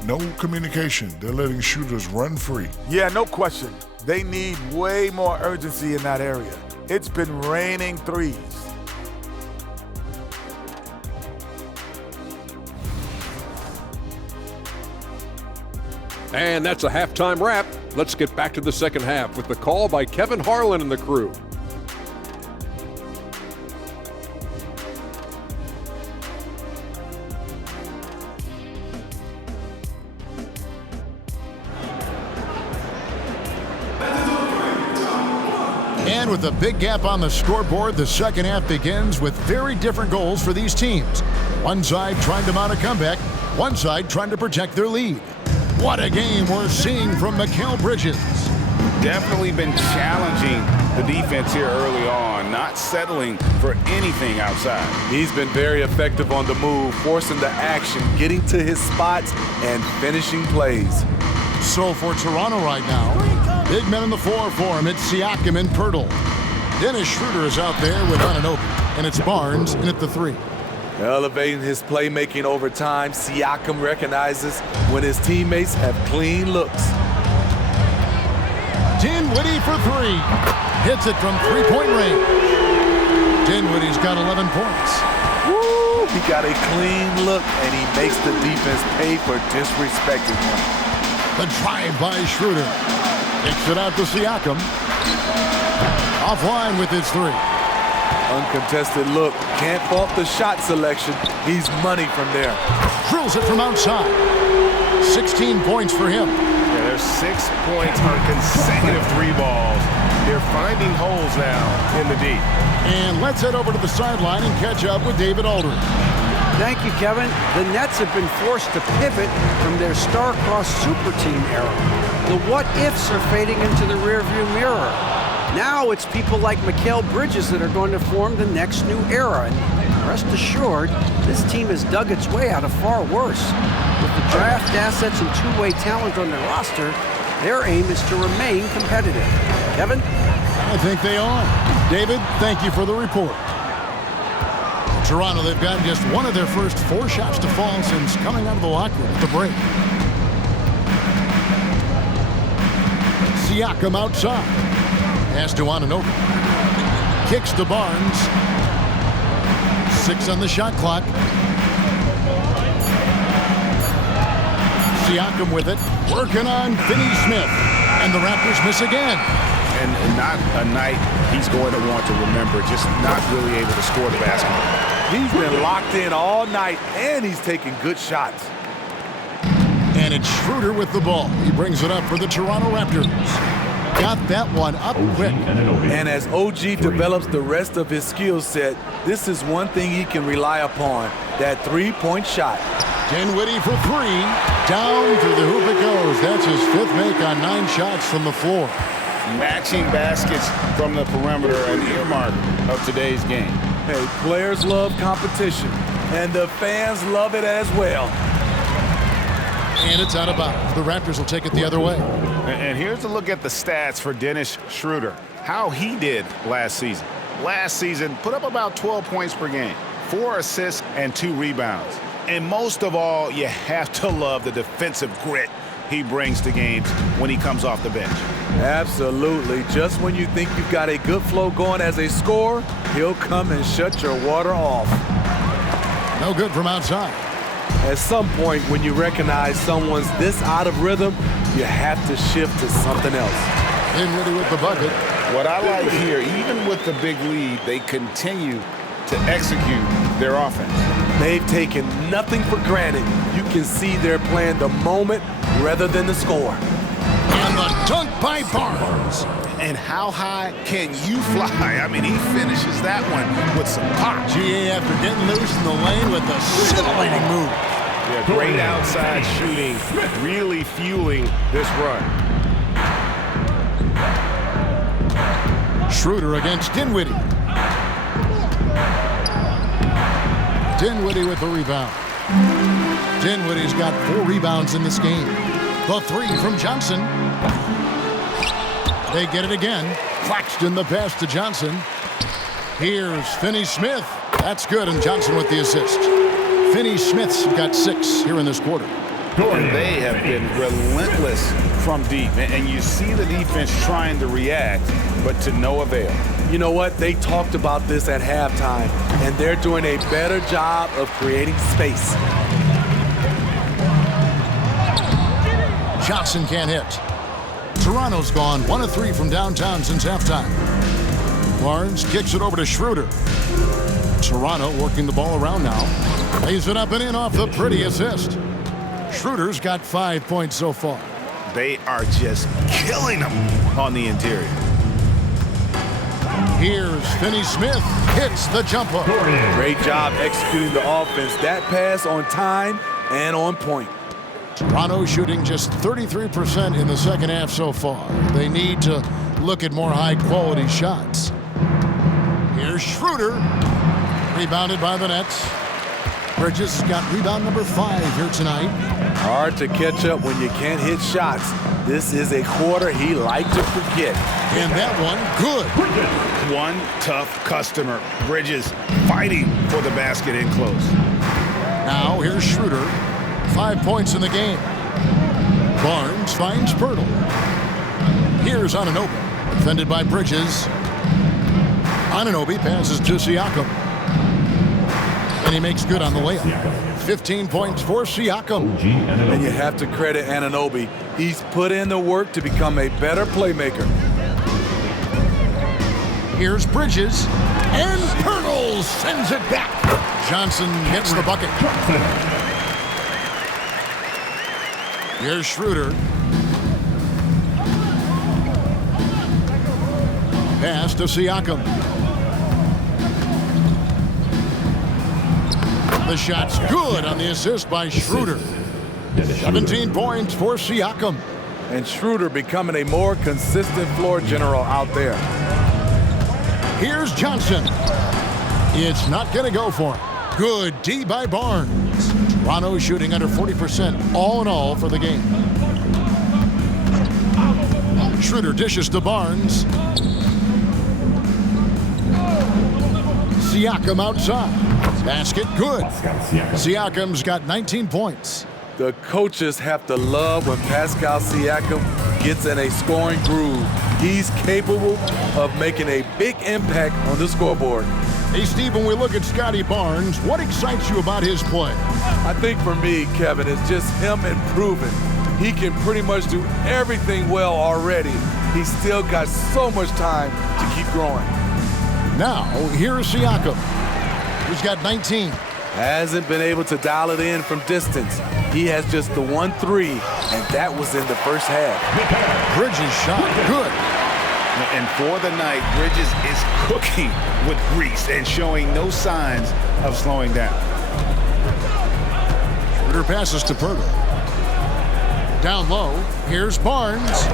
no communication. They're letting shooters run free. Yeah, no question. They need way more urgency in that area. It's been raining threes. And that's a halftime wrap. Let's get back to the second half with the call by Kevin Harlan and the crew. And with a big gap on the scoreboard, the second half begins with very different goals for these teams. One side trying to mount a comeback, one side trying to protect their lead. What a game we're seeing from Mikal Bridges. Definitely been challenging the defense here early on, not settling for anything outside. He's been very effective on the move, forcing the action, getting to his spots, and finishing plays. So for Toronto right now, big men in the floor for him. It's Siakam and Pirtle. Dennis Schroeder is out there with Anunoby, and it's Barnes in at the three. Elevating his playmaking over time, Siakam recognizes when his teammates have clean looks. Dinwiddie for three. Hits it from three-point range. Dinwiddie's got 11 points. Woo! He got a clean look, and he makes the defense pay for disrespecting him. The drive by Schroeder. Kicks it out to Siakam. Offline with his three. Uncontested look. Can't fault the shot selection. He's money from there. Drills it from outside. 16 points for him. Yeah, there's 6 points on consecutive three balls. They're finding holes now in the D. And let's head over to the sideline and catch up with David Aldridge. Thank you, Kevin. The Nets have been forced to pivot from their star-crossed super team era. The what-ifs are fading into the rearview mirror. Now it's people like Mikal Bridges that are going to form the next new era. And rest assured, this team has dug its way out of far worse. With the draft assets and two-way talent on their roster, their aim is to remain competitive. Kevin? I think they are. David, thank you for the report. Toronto, they've gotten just one of their first 4 shots to fall since coming out of the locker room at the break. Siakam outside. Pass to Anunoby. Kicks to Barnes. 6 on the shot clock. Siakam with it. Working on Finney-Smith. And the Raptors miss again. And not a night he's going to want to remember, just not really able to score the basketball. He's been locked in all night, and he's taking good shots. And it's Schroeder with the ball. He brings it up for the Toronto Raptors. Got that one up quick. And as OG develops the rest of his skill set, this is one thing he can rely upon, that three-point shot. Dinwiddie for 3. Down through the hoop it goes. That's his 5th make on 9 shots from the floor. Matching baskets from the perimeter, an earmark of today's game. Hey, players love competition, and the fans love it as well. And it's out of bounds. The Raptors will take it the other way. And here's a look at the stats for Dennis Schroeder. How he did last season. Last season, put up about 12 points per game, 4 assists and 2 rebounds. And most of all, you have to love the defensive grit he brings to games when he comes off the bench. Absolutely. Just when you think you've got a good flow going as a scorer, he'll come and shut your water off. No good from outside. At some point, when you recognize someone's this out of rhythm, you have to shift to something else. Dinwiddie with the bucket. What I like here, even with the big lead, they continue to execute their offense. They've taken nothing for granted. You can see they're playing the moment rather than the score. And the dunk by Barnes. And how high can you fly? I mean, he finishes that one with some pop. GA after getting loose in the lane with a scintillating move. Yeah, great outside shooting, really fueling this run. Schroeder against Dinwiddie. Dinwiddie with the rebound. Dinwiddie's got 4 rebounds in this game. The 3 from Johnson. They get it again. Claxton the pass to Johnson. Here's Finney-Smith. That's good, and Johnson with the assist. Finney-Smith's got 6 here in this quarter. And they have been relentless from deep. And you see the defense trying to react, but to no avail. You know what? They talked about this at halftime, and they're doing a better job of creating space. Johnson can't hit. Toronto's gone 1 of 3 from downtown since halftime. Barnes kicks it over to Schroeder. Toronto working the ball around now. Lays it up and in off the pretty assist. Schroeder's got 5 points so far. They are just killing them on the interior. Here's Finney-Smith. Hits the jumper. Great job executing the offense. That pass on time and on point. Toronto shooting just 33% in the second half so far. They need to look at more high-quality shots. Here's Schroeder. Rebounded by the Nets. Bridges has got rebound number 5 here tonight. Hard to catch up when you can't hit shots. This is a quarter he liked to forget. And that one, good. One tough customer. Bridges fighting for the basket in close. Now here's Schroeder. 5 points in the game. Barnes finds Pirtle. Here's Anunoby. Defended by Bridges. Anunoby passes to Siakam. And he makes good on the layup. 15 points for Siakam. And you have to credit Anunoby. He's put in the work to become a better playmaker. Here's Bridges. And Pirtle sends it back. Johnson gets the bucket. Here's Schroeder. Pass to Siakam. The shot's good on the assist by Schroeder. 17 points for Siakam. And Schroeder becoming a more consistent floor general out there. Here's Johnson. It's not going to go for him. Good D by Barnes. Toronto shooting under 40% all in all for the game. Schroeder dishes to Barnes. Siakam outside. Basket, good. Siakam's got 19 points. The coaches have to love when Pascal Siakam gets in a scoring groove. He's capable of making a big impact on the scoreboard. Hey, Steve, when we look at Scotty Barnes, what excites you about his play? I think for me, Kevin, it's just him improving. He can pretty much do everything well already. He's still got so much time to keep growing. Now, here's Siakam. He's got 19. Hasn't been able to dial it in from distance. He has just the 1-3, and that was in the first half. Bridges shot, good. And for the night, Bridges is cooking with grease and showing no signs of slowing down. Schroeder passes to Pirtle. Down low, here's Barnes.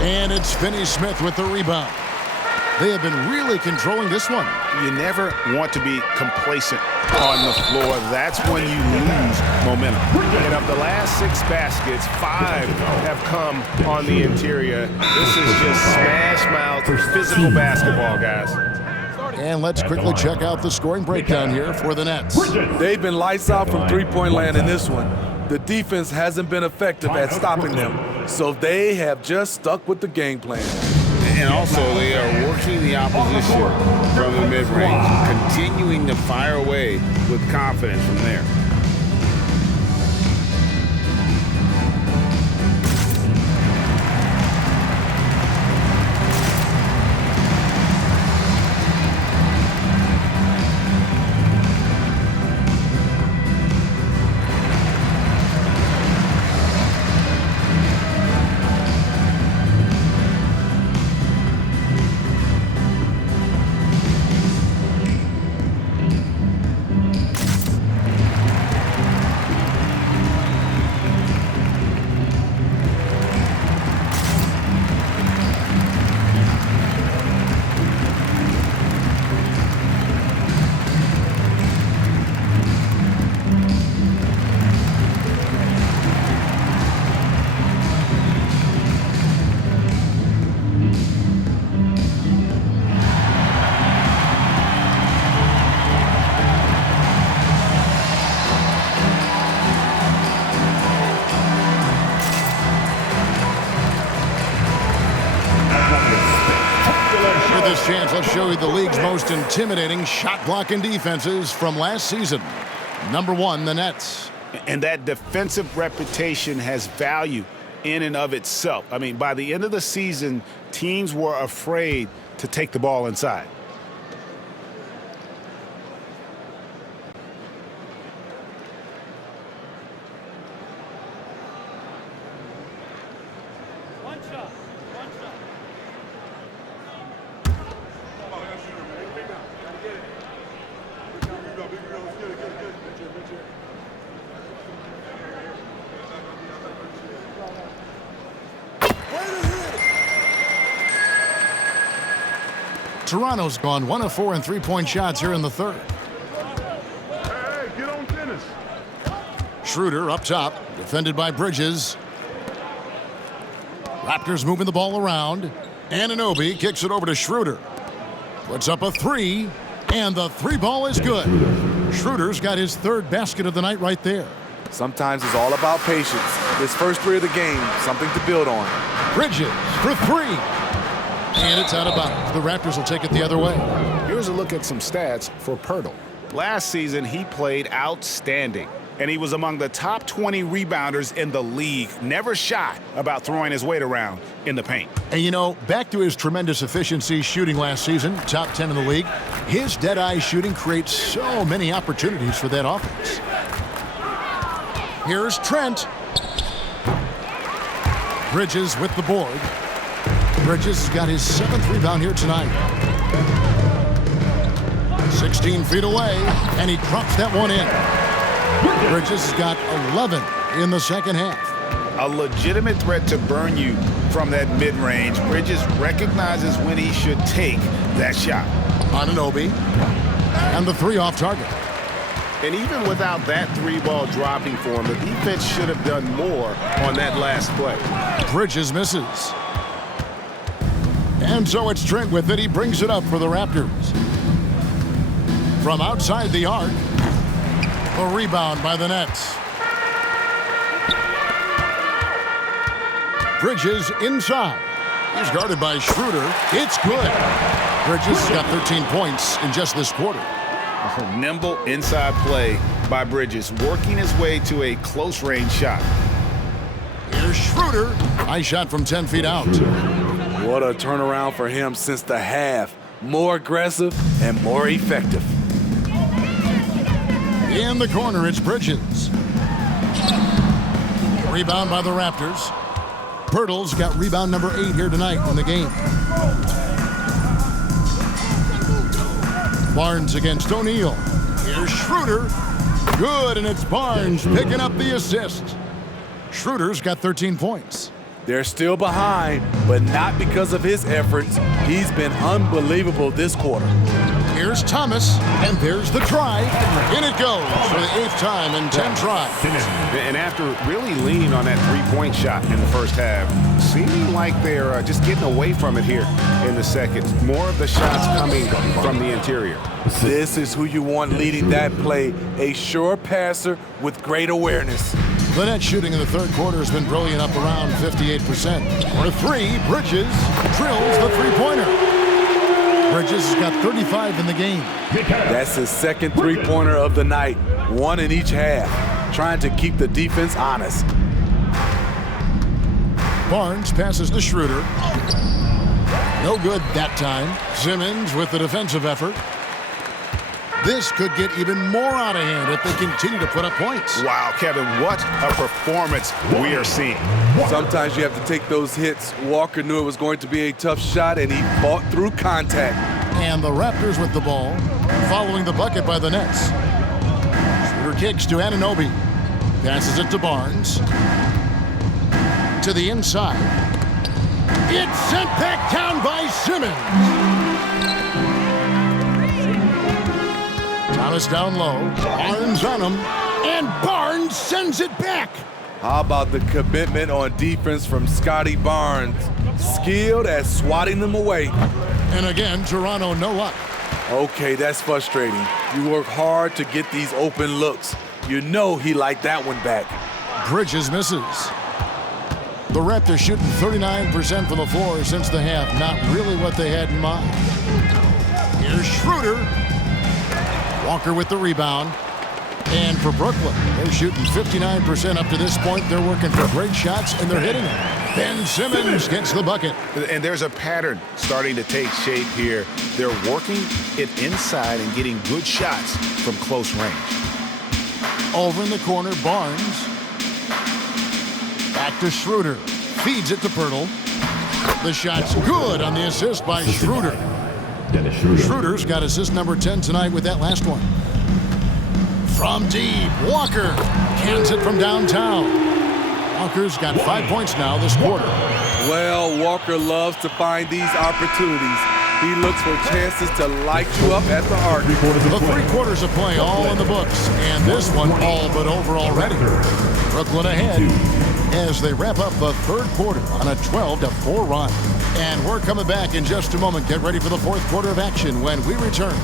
And it's Finney-Smith with the rebound. They have been really controlling this one. You never want to be complacent on the floor. That's when you lose momentum. And of the last 6 baskets, 5 have come on the interior. This is just smash mouth physical basketball, guys. And let's quickly check out the scoring breakdown here for the Nets. They've been lights out from three-point land in this one. The defense hasn't been effective at stopping them, so they have just stuck with the game plan. And also, they are working the opposition from the mid-range, continuing to fire away with confidence from there. Chance, let's show you the league's most intimidating shot-blocking defenses from last season. Number 1, the Nets. And that defensive reputation has value in and of itself. I mean, by the end of the season, teams were afraid to take the ball inside. Toronto's gone 1 of 4 in three-point shots here in the third. Hey, get on Dennis. Schroeder up top, defended by Bridges. Raptors moving the ball around. Anunoby kicks it over to Schroeder. Puts up a 3, and the 3 ball is good. Schroeder's got his 3rd basket of the night right there. Sometimes it's all about patience. This first 3 of the game, something to build on. Bridges for 3. And it's out of bounds. The Raptors will take it the other way. Here's a look at some stats for Pirtle. Last season, he played outstanding, and he was among the top 20 rebounders in the league. Never shy about throwing his weight around in the paint. And you know, back to his tremendous efficiency shooting last season, top 10 in the league, his dead-eye shooting creates so many opportunities for that offense. Here's Trent. Bridges with the board. Bridges has got his 7th rebound here tonight. 16 feet away, and he drops that one in. Bridges has got 11 in the second half. A legitimate threat to burn you from that mid-range. Bridges recognizes when he should take that shot. Anunoby, and the 3 off target. And even without that 3-ball dropping for him, the defense should have done more on that last play. Bridges misses. And so it's Trent with it. He brings it up for the Raptors. From outside the arc, A rebound by the Nets. Bridges inside. He's guarded by Schroeder. It's good. Bridges has got 13 points in just this quarter. Nimble inside play by Bridges, working his way to a close-range shot. Here's Schroeder. Nice shot from 10 feet out. What a turnaround for him since the half. More aggressive and more effective. In the corner, it's Bridges. Rebound by the Raptors. Pirtle's got rebound number 8 here tonight in the game. Barnes against O'Neal. Here's Schroeder. Good, and it's Barnes picking up the assist. Schroeder's got 13 points. They're still behind, but not because of his efforts. He's been unbelievable this quarter. Here's Thomas, and there's the drive. In it goes for the 8th time in 10 tries. And after really leaning on that three-point shot in the first half, seeming like they're just getting away from it here in the second. More of the shots coming from the interior. This is who you want leading that play, a sure passer with great awareness. The net shooting in the third quarter has been brilliant, up around 58%. For 3, Bridges drills the three-pointer. Bridges has got 35 in the game. That's his second three-pointer of the night, one in each half, trying to keep the defense honest. Barnes passes to Schroeder. No good that time. Simmons with the defensive effort. This could get even more out of hand if they continue to put up points. Wow, Kevin, what a performance we are seeing. Sometimes you have to take those hits. Walker knew it was going to be a tough shot, and he fought through contact. And the Raptors with the ball, following the bucket by the Nets. Schroeder kicks to Anunoby. Passes it to Barnes. To the inside. It's sent back down by Simmons. Thomas down low. Barnes on him. And Barnes sends it back. How about the commitment on defense from Scotty Barnes? Skilled at swatting them away. And again, Toronto no luck. Okay, that's frustrating. You work hard to get these open looks. You know he liked that one back. Bridges misses. The Raptors shooting 39% from the floor since the half. Not really what they had in mind. Here's Schroeder. Walker with the rebound. And for Brooklyn, they're shooting 59% up to this point. They're working for great shots, and they're hitting them. Ben Simmons gets the bucket. And there's a pattern starting to take shape here. They're working it inside and getting good shots from close range. Over in the corner, Barnes. Back to Schroeder. Feeds it to Pirtle. The shot's good on the assist by Schroeder. Schroeder's got assist number 10 tonight with that last one. From deep, Walker cans it from downtown. Walker's got 5 points now this quarter. Well, Walker loves to find these opportunities. He looks for chances to light you up at the arc. The 3 quarters of play all in the books, and this one all but over already. Brooklyn ahead as they wrap up the third quarter on a 12-4 run. And we're coming back in just a moment. Get ready for the fourth quarter of action when we return.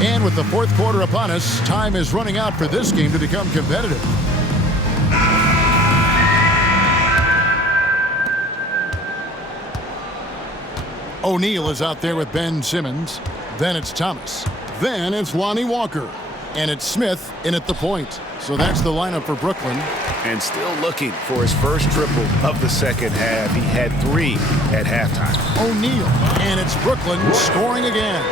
And with the fourth quarter upon us, time is running out for this game to become competitive. O'Neal is out there with Ben Simmons. Then it's Thomas. Then it's Lonnie Walker. And it's Smith in at the point. So that's the lineup for Brooklyn. And still looking for his first triple of the second half. He had 3 at halftime. O'Neal. And it's Brooklyn scoring again.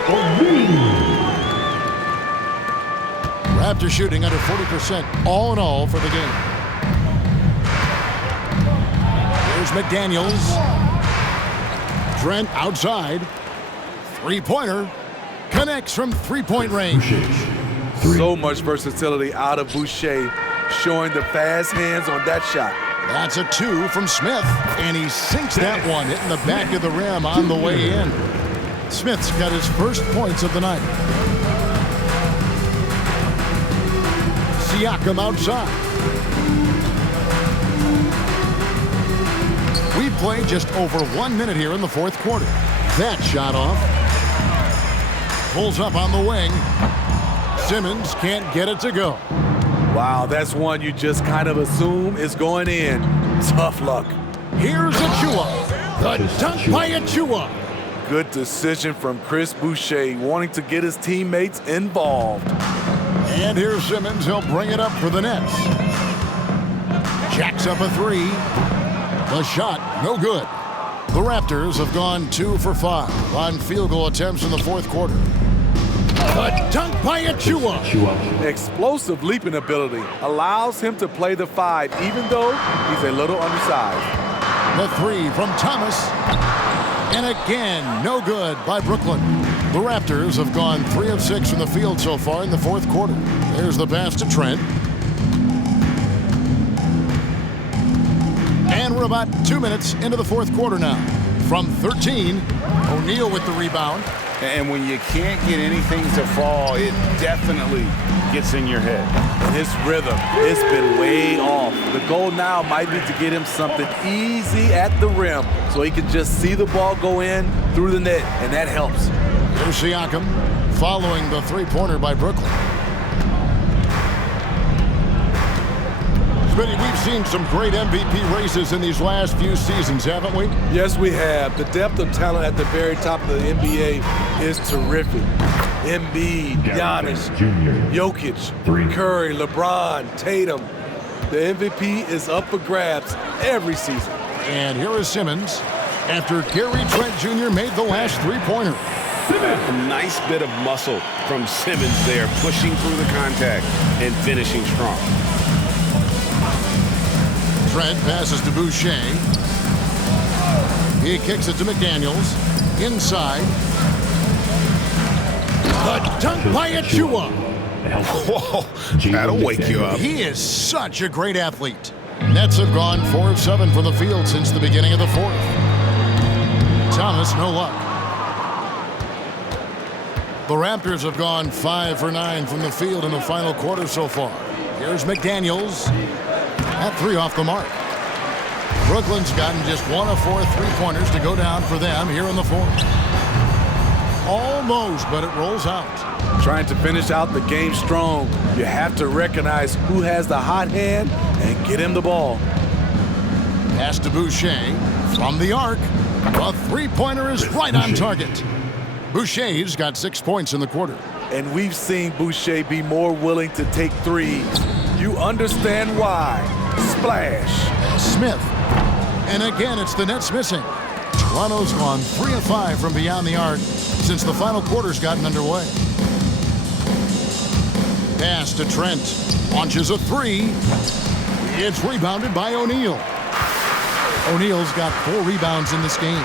Raptors shooting under 40% all in all for the game. Here's McDaniels. Trent outside. Three-pointer. Connects from three-point range. So much versatility out of Boucher, showing the fast hands on that shot. That's a 2 from Smith, and he sinks that one, hitting the back of the rim on the way in. Smith's got his first points of the night. Siakam outside. We play just over 1 minute here in the fourth quarter. That shot off. Pulls up on the wing. Simmons can't get it to go. Wow, that's one you just kind of assume is going in. Tough luck. Here's Achua. The dunk by Achua. Good decision from Chris Boucher, wanting to get his teammates involved. And here's Simmons. He'll bring it up for the Nets. Jacks up a 3. The shot, no good. The Raptors have gone 2 for 5 on field goal attempts in the fourth quarter. The dunk by Achua. Explosive leaping ability allows him to play the 5, even though he's a little undersized. The 3 from Thomas. And again, no good by Brooklyn. The Raptors have gone 3 of 6 from the field so far in the fourth quarter. There's the pass to Trent. And we're about 2 minutes into the fourth quarter now. From 13, O'Neal with the rebound. And when you can't get anything to fall, it definitely gets in your head. And his rhythm, it's been way off. The goal now might be to get him something easy at the rim so he can just see the ball go in through the net, and that helps. Here's Siakam following the three-pointer by Brooklyn. Smitty, we've seen some great MVP races in these last few seasons, haven't we? Yes, we have. The depth of talent at the very top of the NBA is terrific. Embiid, Giannis, Jokic, Curry, LeBron, Tatum. The MVP is up for grabs every season. And here is Simmons after Gary Trent Jr. made the last three-pointer. A nice bit of muscle from Simmons there, pushing through the contact and finishing strong. Trent passes to Boucher. He kicks it to McDaniels. Inside. The dunk by Achua. Whoa, that'll wake you up. He is such a great athlete. Nets have gone 4 of 7 from the field since the beginning of the fourth. Thomas, no luck. The Raptors have gone 5 for 9 from the field in the final quarter so far. Here's McDaniels. At 3 off the mark. Brooklyn's gotten just 1 of 4 three-pointers to go down for them here in the fourth. Almost, but it rolls out. Trying to finish out the game strong, you have to recognize who has the hot hand and get him the ball. Pass to Boucher from the arc. The three-pointer is right on target. Boucher's got 6 points in the quarter. And we've seen Boucher be more willing to take threes. You understand why. Splash. Smith. And again, it's the Nets missing. Toronto's gone 3 of 5 from beyond the arc since the final quarter's gotten underway. Pass to Trent. Launches a 3. It's rebounded by O'Neal. O'Neal's got 4 rebounds in this game.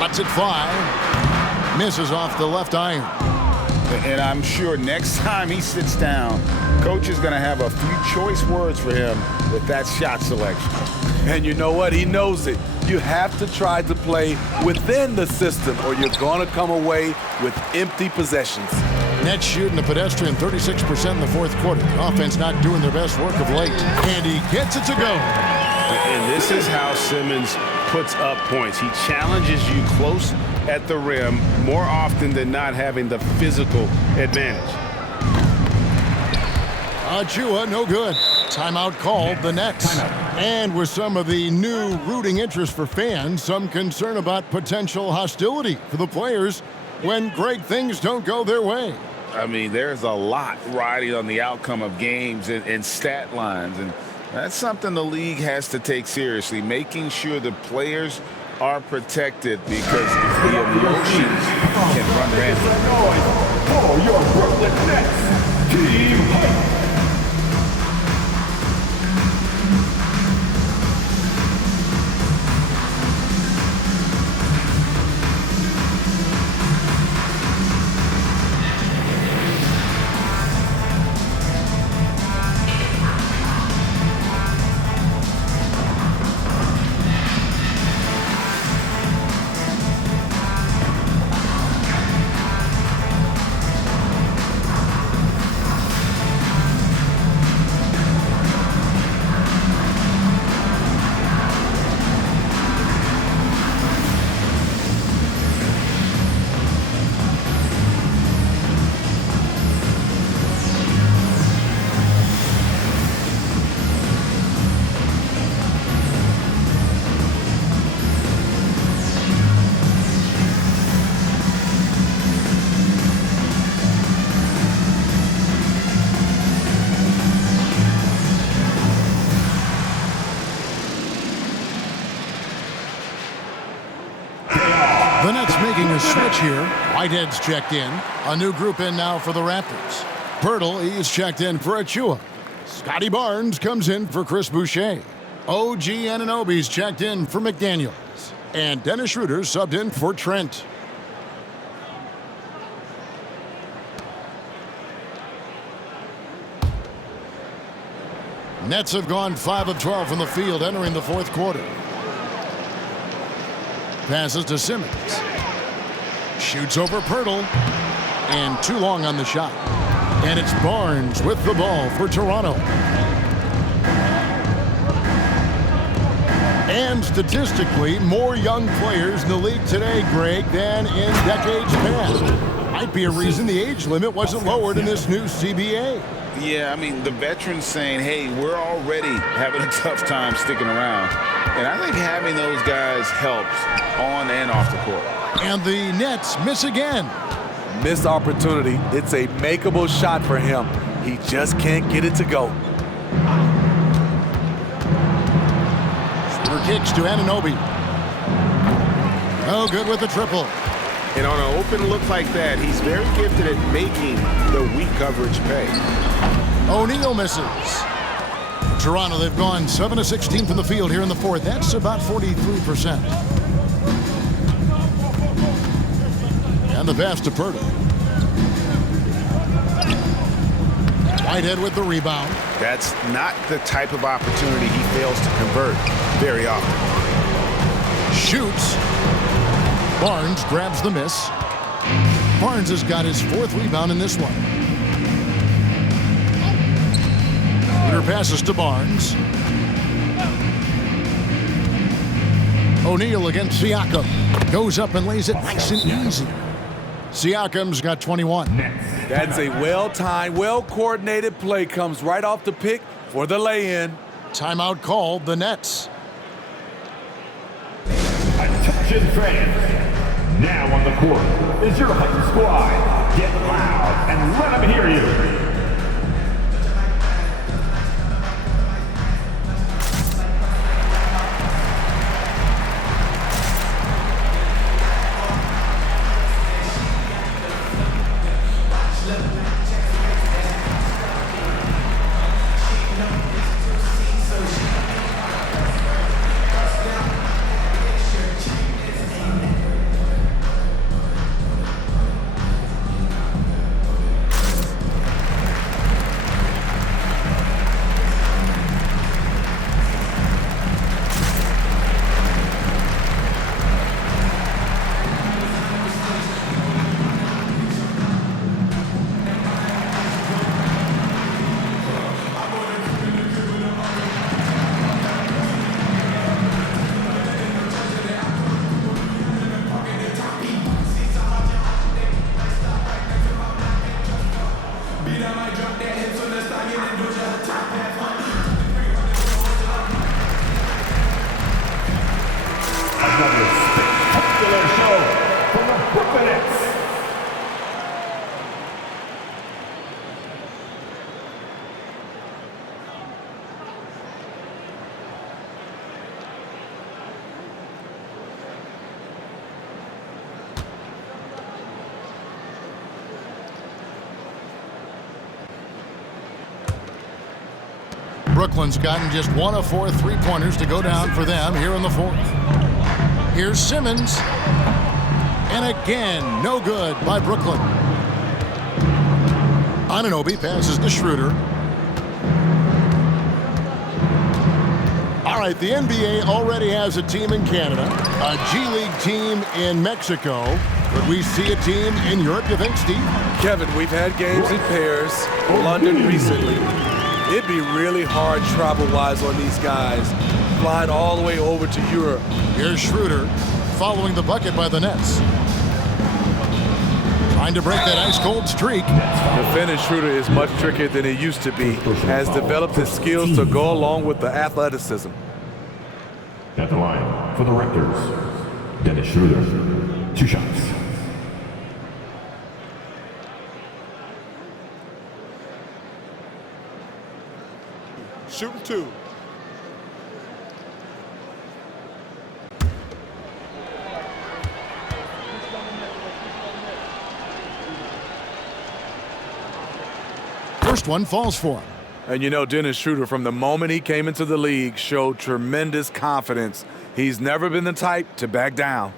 Lets it fly. Misses off the left iron. And I'm sure next time he sits down, coach is going to have a few choice words for him with that shot selection. And you know what? He knows it. You have to try to play within the system or you're going to come away with empty possessions. Nets shooting a pedestrian 36% in the fourth quarter. Offense not doing their best work of late. And he gets it to go. And this is how Simmons puts up points. He challenges you close at the rim more often than not, having the physical advantage. Achua, no good. Timeout called, the Nets. And with some of the new rooting interest for fans, some concern about potential hostility for the players when great things don't go their way. I mean, there's a lot riding on the outcome of games and stat lines, and that's something the league has to take seriously, making sure the players are protected because the emotions can run rampant. For your Brooklyn Nets, Team Hype. The Nets making a switch here. Whitehead's checked in. A new group in now for the Raptors. Pirtle, he's checked in for Achua. Scotty Barnes comes in for Chris Boucher. OG Anunoby's checked in for McDaniels. And Dennis Schroeder subbed in for Trent. Nets have gone 5 of 12 from the field entering the fourth quarter. Passes to Simmons. Shoots over Pirtle. And too long on the shot. And it's Barnes with the ball for Toronto. And statistically, more young players in the league today, Greg, than in decades past. Might be a reason the age limit wasn't lowered in this new CBA. Yeah, I mean, the veterans saying, hey, we're already having a tough time sticking around. And I think having those guys helps on and off the court. And the Nets miss again. Missed opportunity. It's a makeable shot for him. He just can't get it to go. Schroeder kicks to Anunoby. No good with the triple. And on an open look like that, he's very gifted at making the weak coverage pay. O'Neal misses. Toronto, they've gone 7 of 16 from the field here in the fourth. That's about 43%. And the pass to Pirtle. Whitehead with the rebound. That's not the type of opportunity he fails to convert very often. Shoots. Barnes grabs the miss. Barnes has got his fourth rebound in this one. Schroeder passes to Barnes. O'Neal against Siakam. Goes up and lays it nice and easy. Siakam's got 21. That's a well-timed, well-coordinated play. Comes right off the pick for the lay-in. Timeout called, the Nets. Attention fans. Now on the court is your Hype Squad. Get loud and let them hear you. Another spectacular show from the Brooklyn Nets. Brooklyn's gotten just 1 of 4 3-pointers to go down for them here in the fourth. Here's Simmons. And again, no good by Brooklyn. Anunoby passes to Schroeder. All right, the NBA already has a team in Canada, a G League team in Mexico. Could we see a team in Europe, you think, Steve? Kevin, we've had games in Paris, London recently. It'd be really hard travel-wise on these guys, flying all the way over to Europe. Here's Schroeder following the bucket by the Nets. Trying to break that ice-cold streak. Defending Schroeder is much trickier than it used to be. Has developed his skills to go along with the athleticism. At the line for the Raptors, Dennis Schroeder. 2 shots. Shooting 2. first one falls for him. And you know, Dennis Schroeder, from the moment he came into the league, showed tremendous confidence. He's never been the type to back down.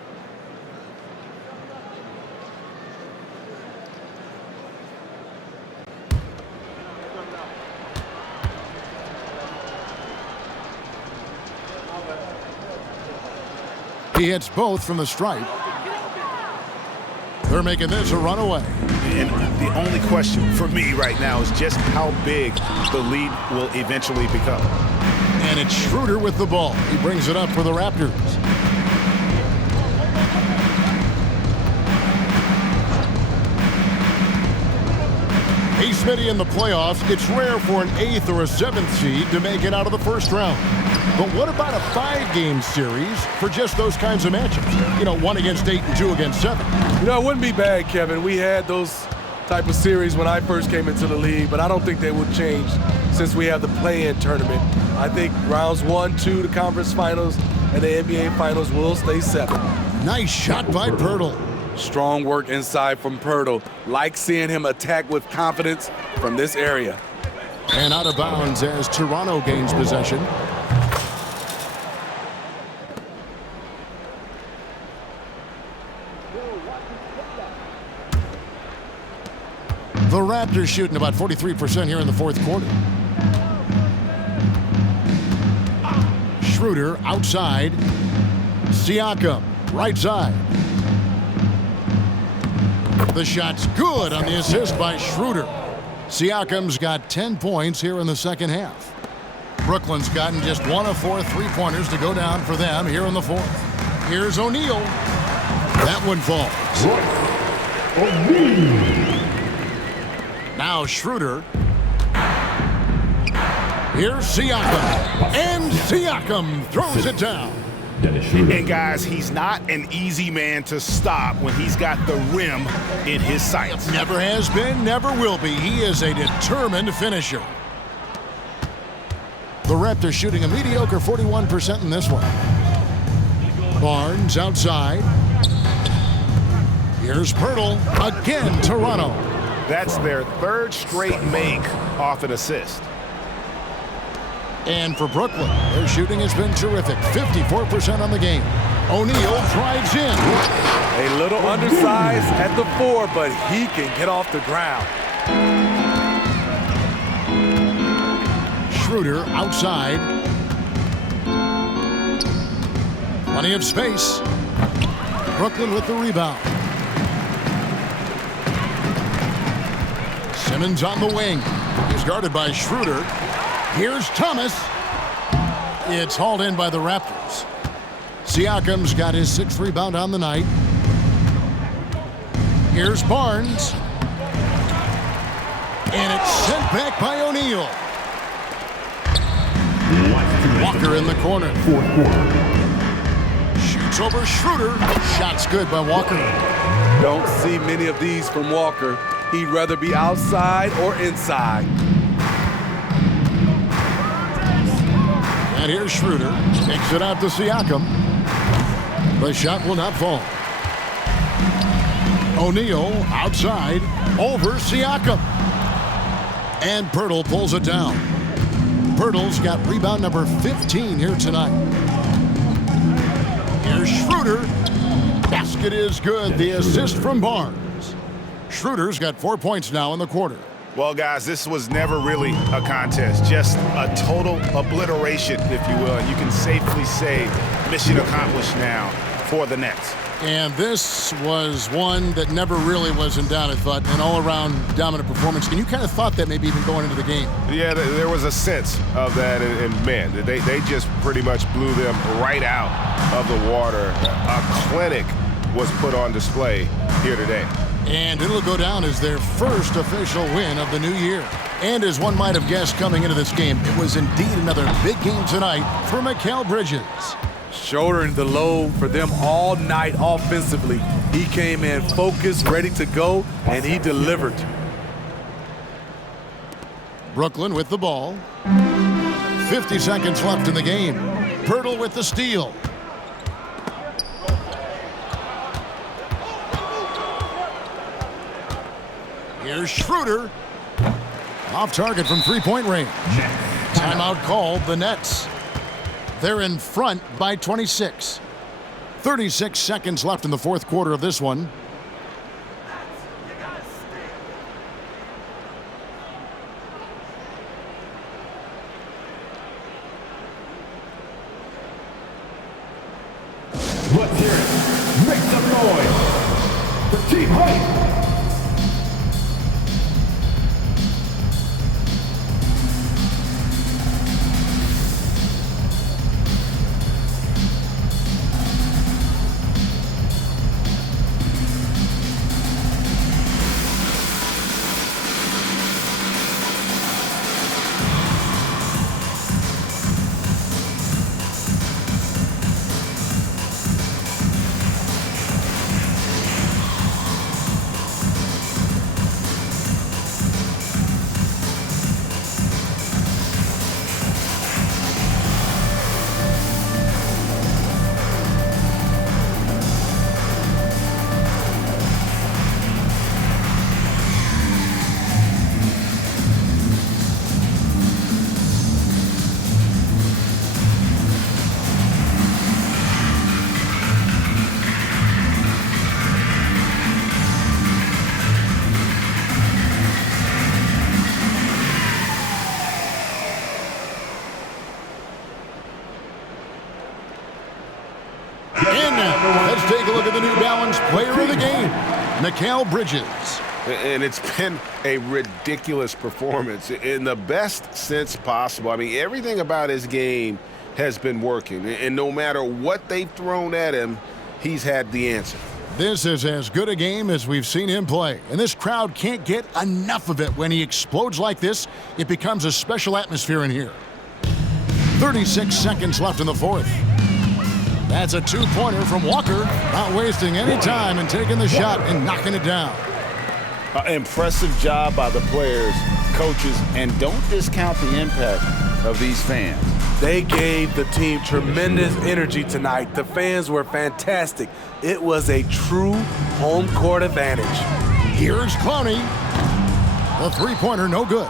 He hits both from the stripe. They're making this a runaway. And the only question for me right now is just how big the lead will eventually become. And it's Schroeder with the ball. He brings it up for the Raptors. Hey, Smitty, in the playoffs, it's rare for an 8th or a 7th seed to make it out of the first round. But what about a 5-game series for just those kinds of matchups? You know, 1 against 8 and 2 against 7. You know, it wouldn't be bad, Kevin. We had those type of series when I first came into the league, but I don't think they would change since we have the play-in tournament. I think rounds 1, 2, the conference finals, and the NBA finals will stay 7. Nice shot by Pirtle. Strong work inside from Pirtle. Like seeing him attack with confidence from this area. And out of bounds as Toronto gains possession. The Raptors shooting about 43% here in the fourth quarter. Schroeder outside. Siakam right side. The shot's good on the assist by Schroeder. Siakam's got 10 points here in the second half. Brooklyn's gotten just 1 of 4 3-pointers to go down for them here in the fourth. Here's O'Neal. That one falls. Now Schroeder. Here's Siakam. And Siakam throws it down. And guys, he's not an easy man to stop when he's got the rim in his sights. Never has been, never will be. He is a determined finisher. The Raptors shooting a mediocre 41% in this one. Barnes outside. Here's Pirtle. Again, Toronto. That's their 3rd straight make off an assist. And for Brooklyn, their shooting has been terrific. 54% on the game. O'Neal drives in. A little undersized at the 4, but he can get off the ground. Schroeder outside. Plenty of space. Brooklyn with the rebound. Simmons on the wing. He's guarded by Schroeder. Here's Thomas. It's hauled in by the Raptors. Siakam's got his 6th rebound on the night. Here's Barnes. And it's sent back by O'Neal. Walker in the corner. Fourth quarter. Shoots over Schroeder. Shot's good by Walker. Don't see many of these from Walker. He'd rather be outside or inside. And here's Schroeder. Takes it out to Siakam. The shot will not fall. O'Neal outside over Siakam. And Pirtle pulls it down. Pirtle's got rebound number 15 here tonight. Here's Schroeder. Basket is good. The assist from Barnes. Schroeder's got 4 points now in the quarter. Well, guys, this was never really a contest, just a total obliteration, if you will. And you can safely say mission accomplished now for the Nets. And this was one that never really was in doubt, I thought, an all-around dominant performance. And you kind of thought that maybe even going into the game. Yeah, there was a sense of that, and man, they just pretty much blew them right out of the water. A clinic was put on display here today. And it'll go down as their first official win of the new year. And as one might have guessed coming into this game, it was indeed another big game tonight for Mikal Bridges. Shouldering the load for them all night offensively. He came in focused, ready to go, and he delivered. Brooklyn with the ball. 50 seconds left in the game. Pirtle with the steal. Here's Schroeder. Off target from three-point range. Timeout called, the Nets. They're in front by 26. 36 seconds left in the fourth quarter of this one. Let's hear it. Make some noise for Team Hype. Let's take a look at the New Balance player of the game, Mikal Bridges. And it's been a ridiculous performance in the best sense possible. I mean, everything about his game has been working. And no matter what they've thrown at him, he's had the answer. This is as good a game as we've seen him play. And this crowd can't get enough of it. When he explodes like this, it becomes a special atmosphere in here. 36 seconds left in the fourth. That's a two-pointer from Walker, not wasting any time and taking the shot and knocking it down. Impressive job by the players, coaches, and don't discount the impact of these fans. They gave the team tremendous energy tonight. The fans were fantastic. It was a true home court advantage. Here's Clowney. The three-pointer, no good.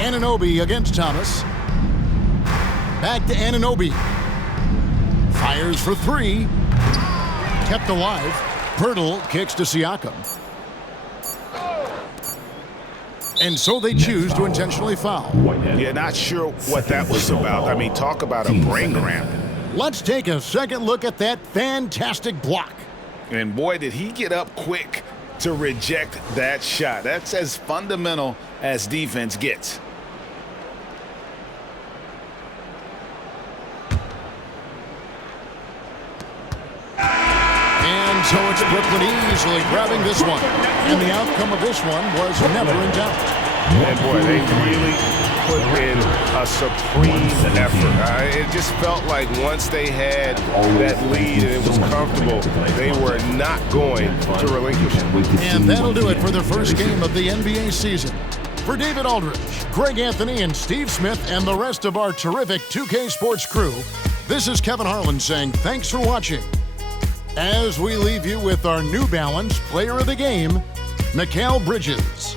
Anunoby against Thomas. Back to Anunoby. Fires for three. Kept alive. Pirtle kicks to Siakam. And so they choose to intentionally foul. Yeah, not sure what that was about. I mean, talk about a brain cramp. Let's take a second look at that fantastic block. And boy, did he get up quick to reject that shot. That's as fundamental as defense gets. And so it's Brooklyn easily grabbing this one. And the outcome of this one was never in doubt. And boy, they really put in a supreme effort. It just felt like once they had that lead and it was comfortable, they were not going to relinquish it. And that'll do it for the first game of the NBA season. For David Aldridge, Greg Anthony, and Steve Smith, and the rest of our terrific 2K Sports crew, this is Kevin Harlan saying thanks for watching. As we leave you with our New Balance player of the game, Mikal Bridges.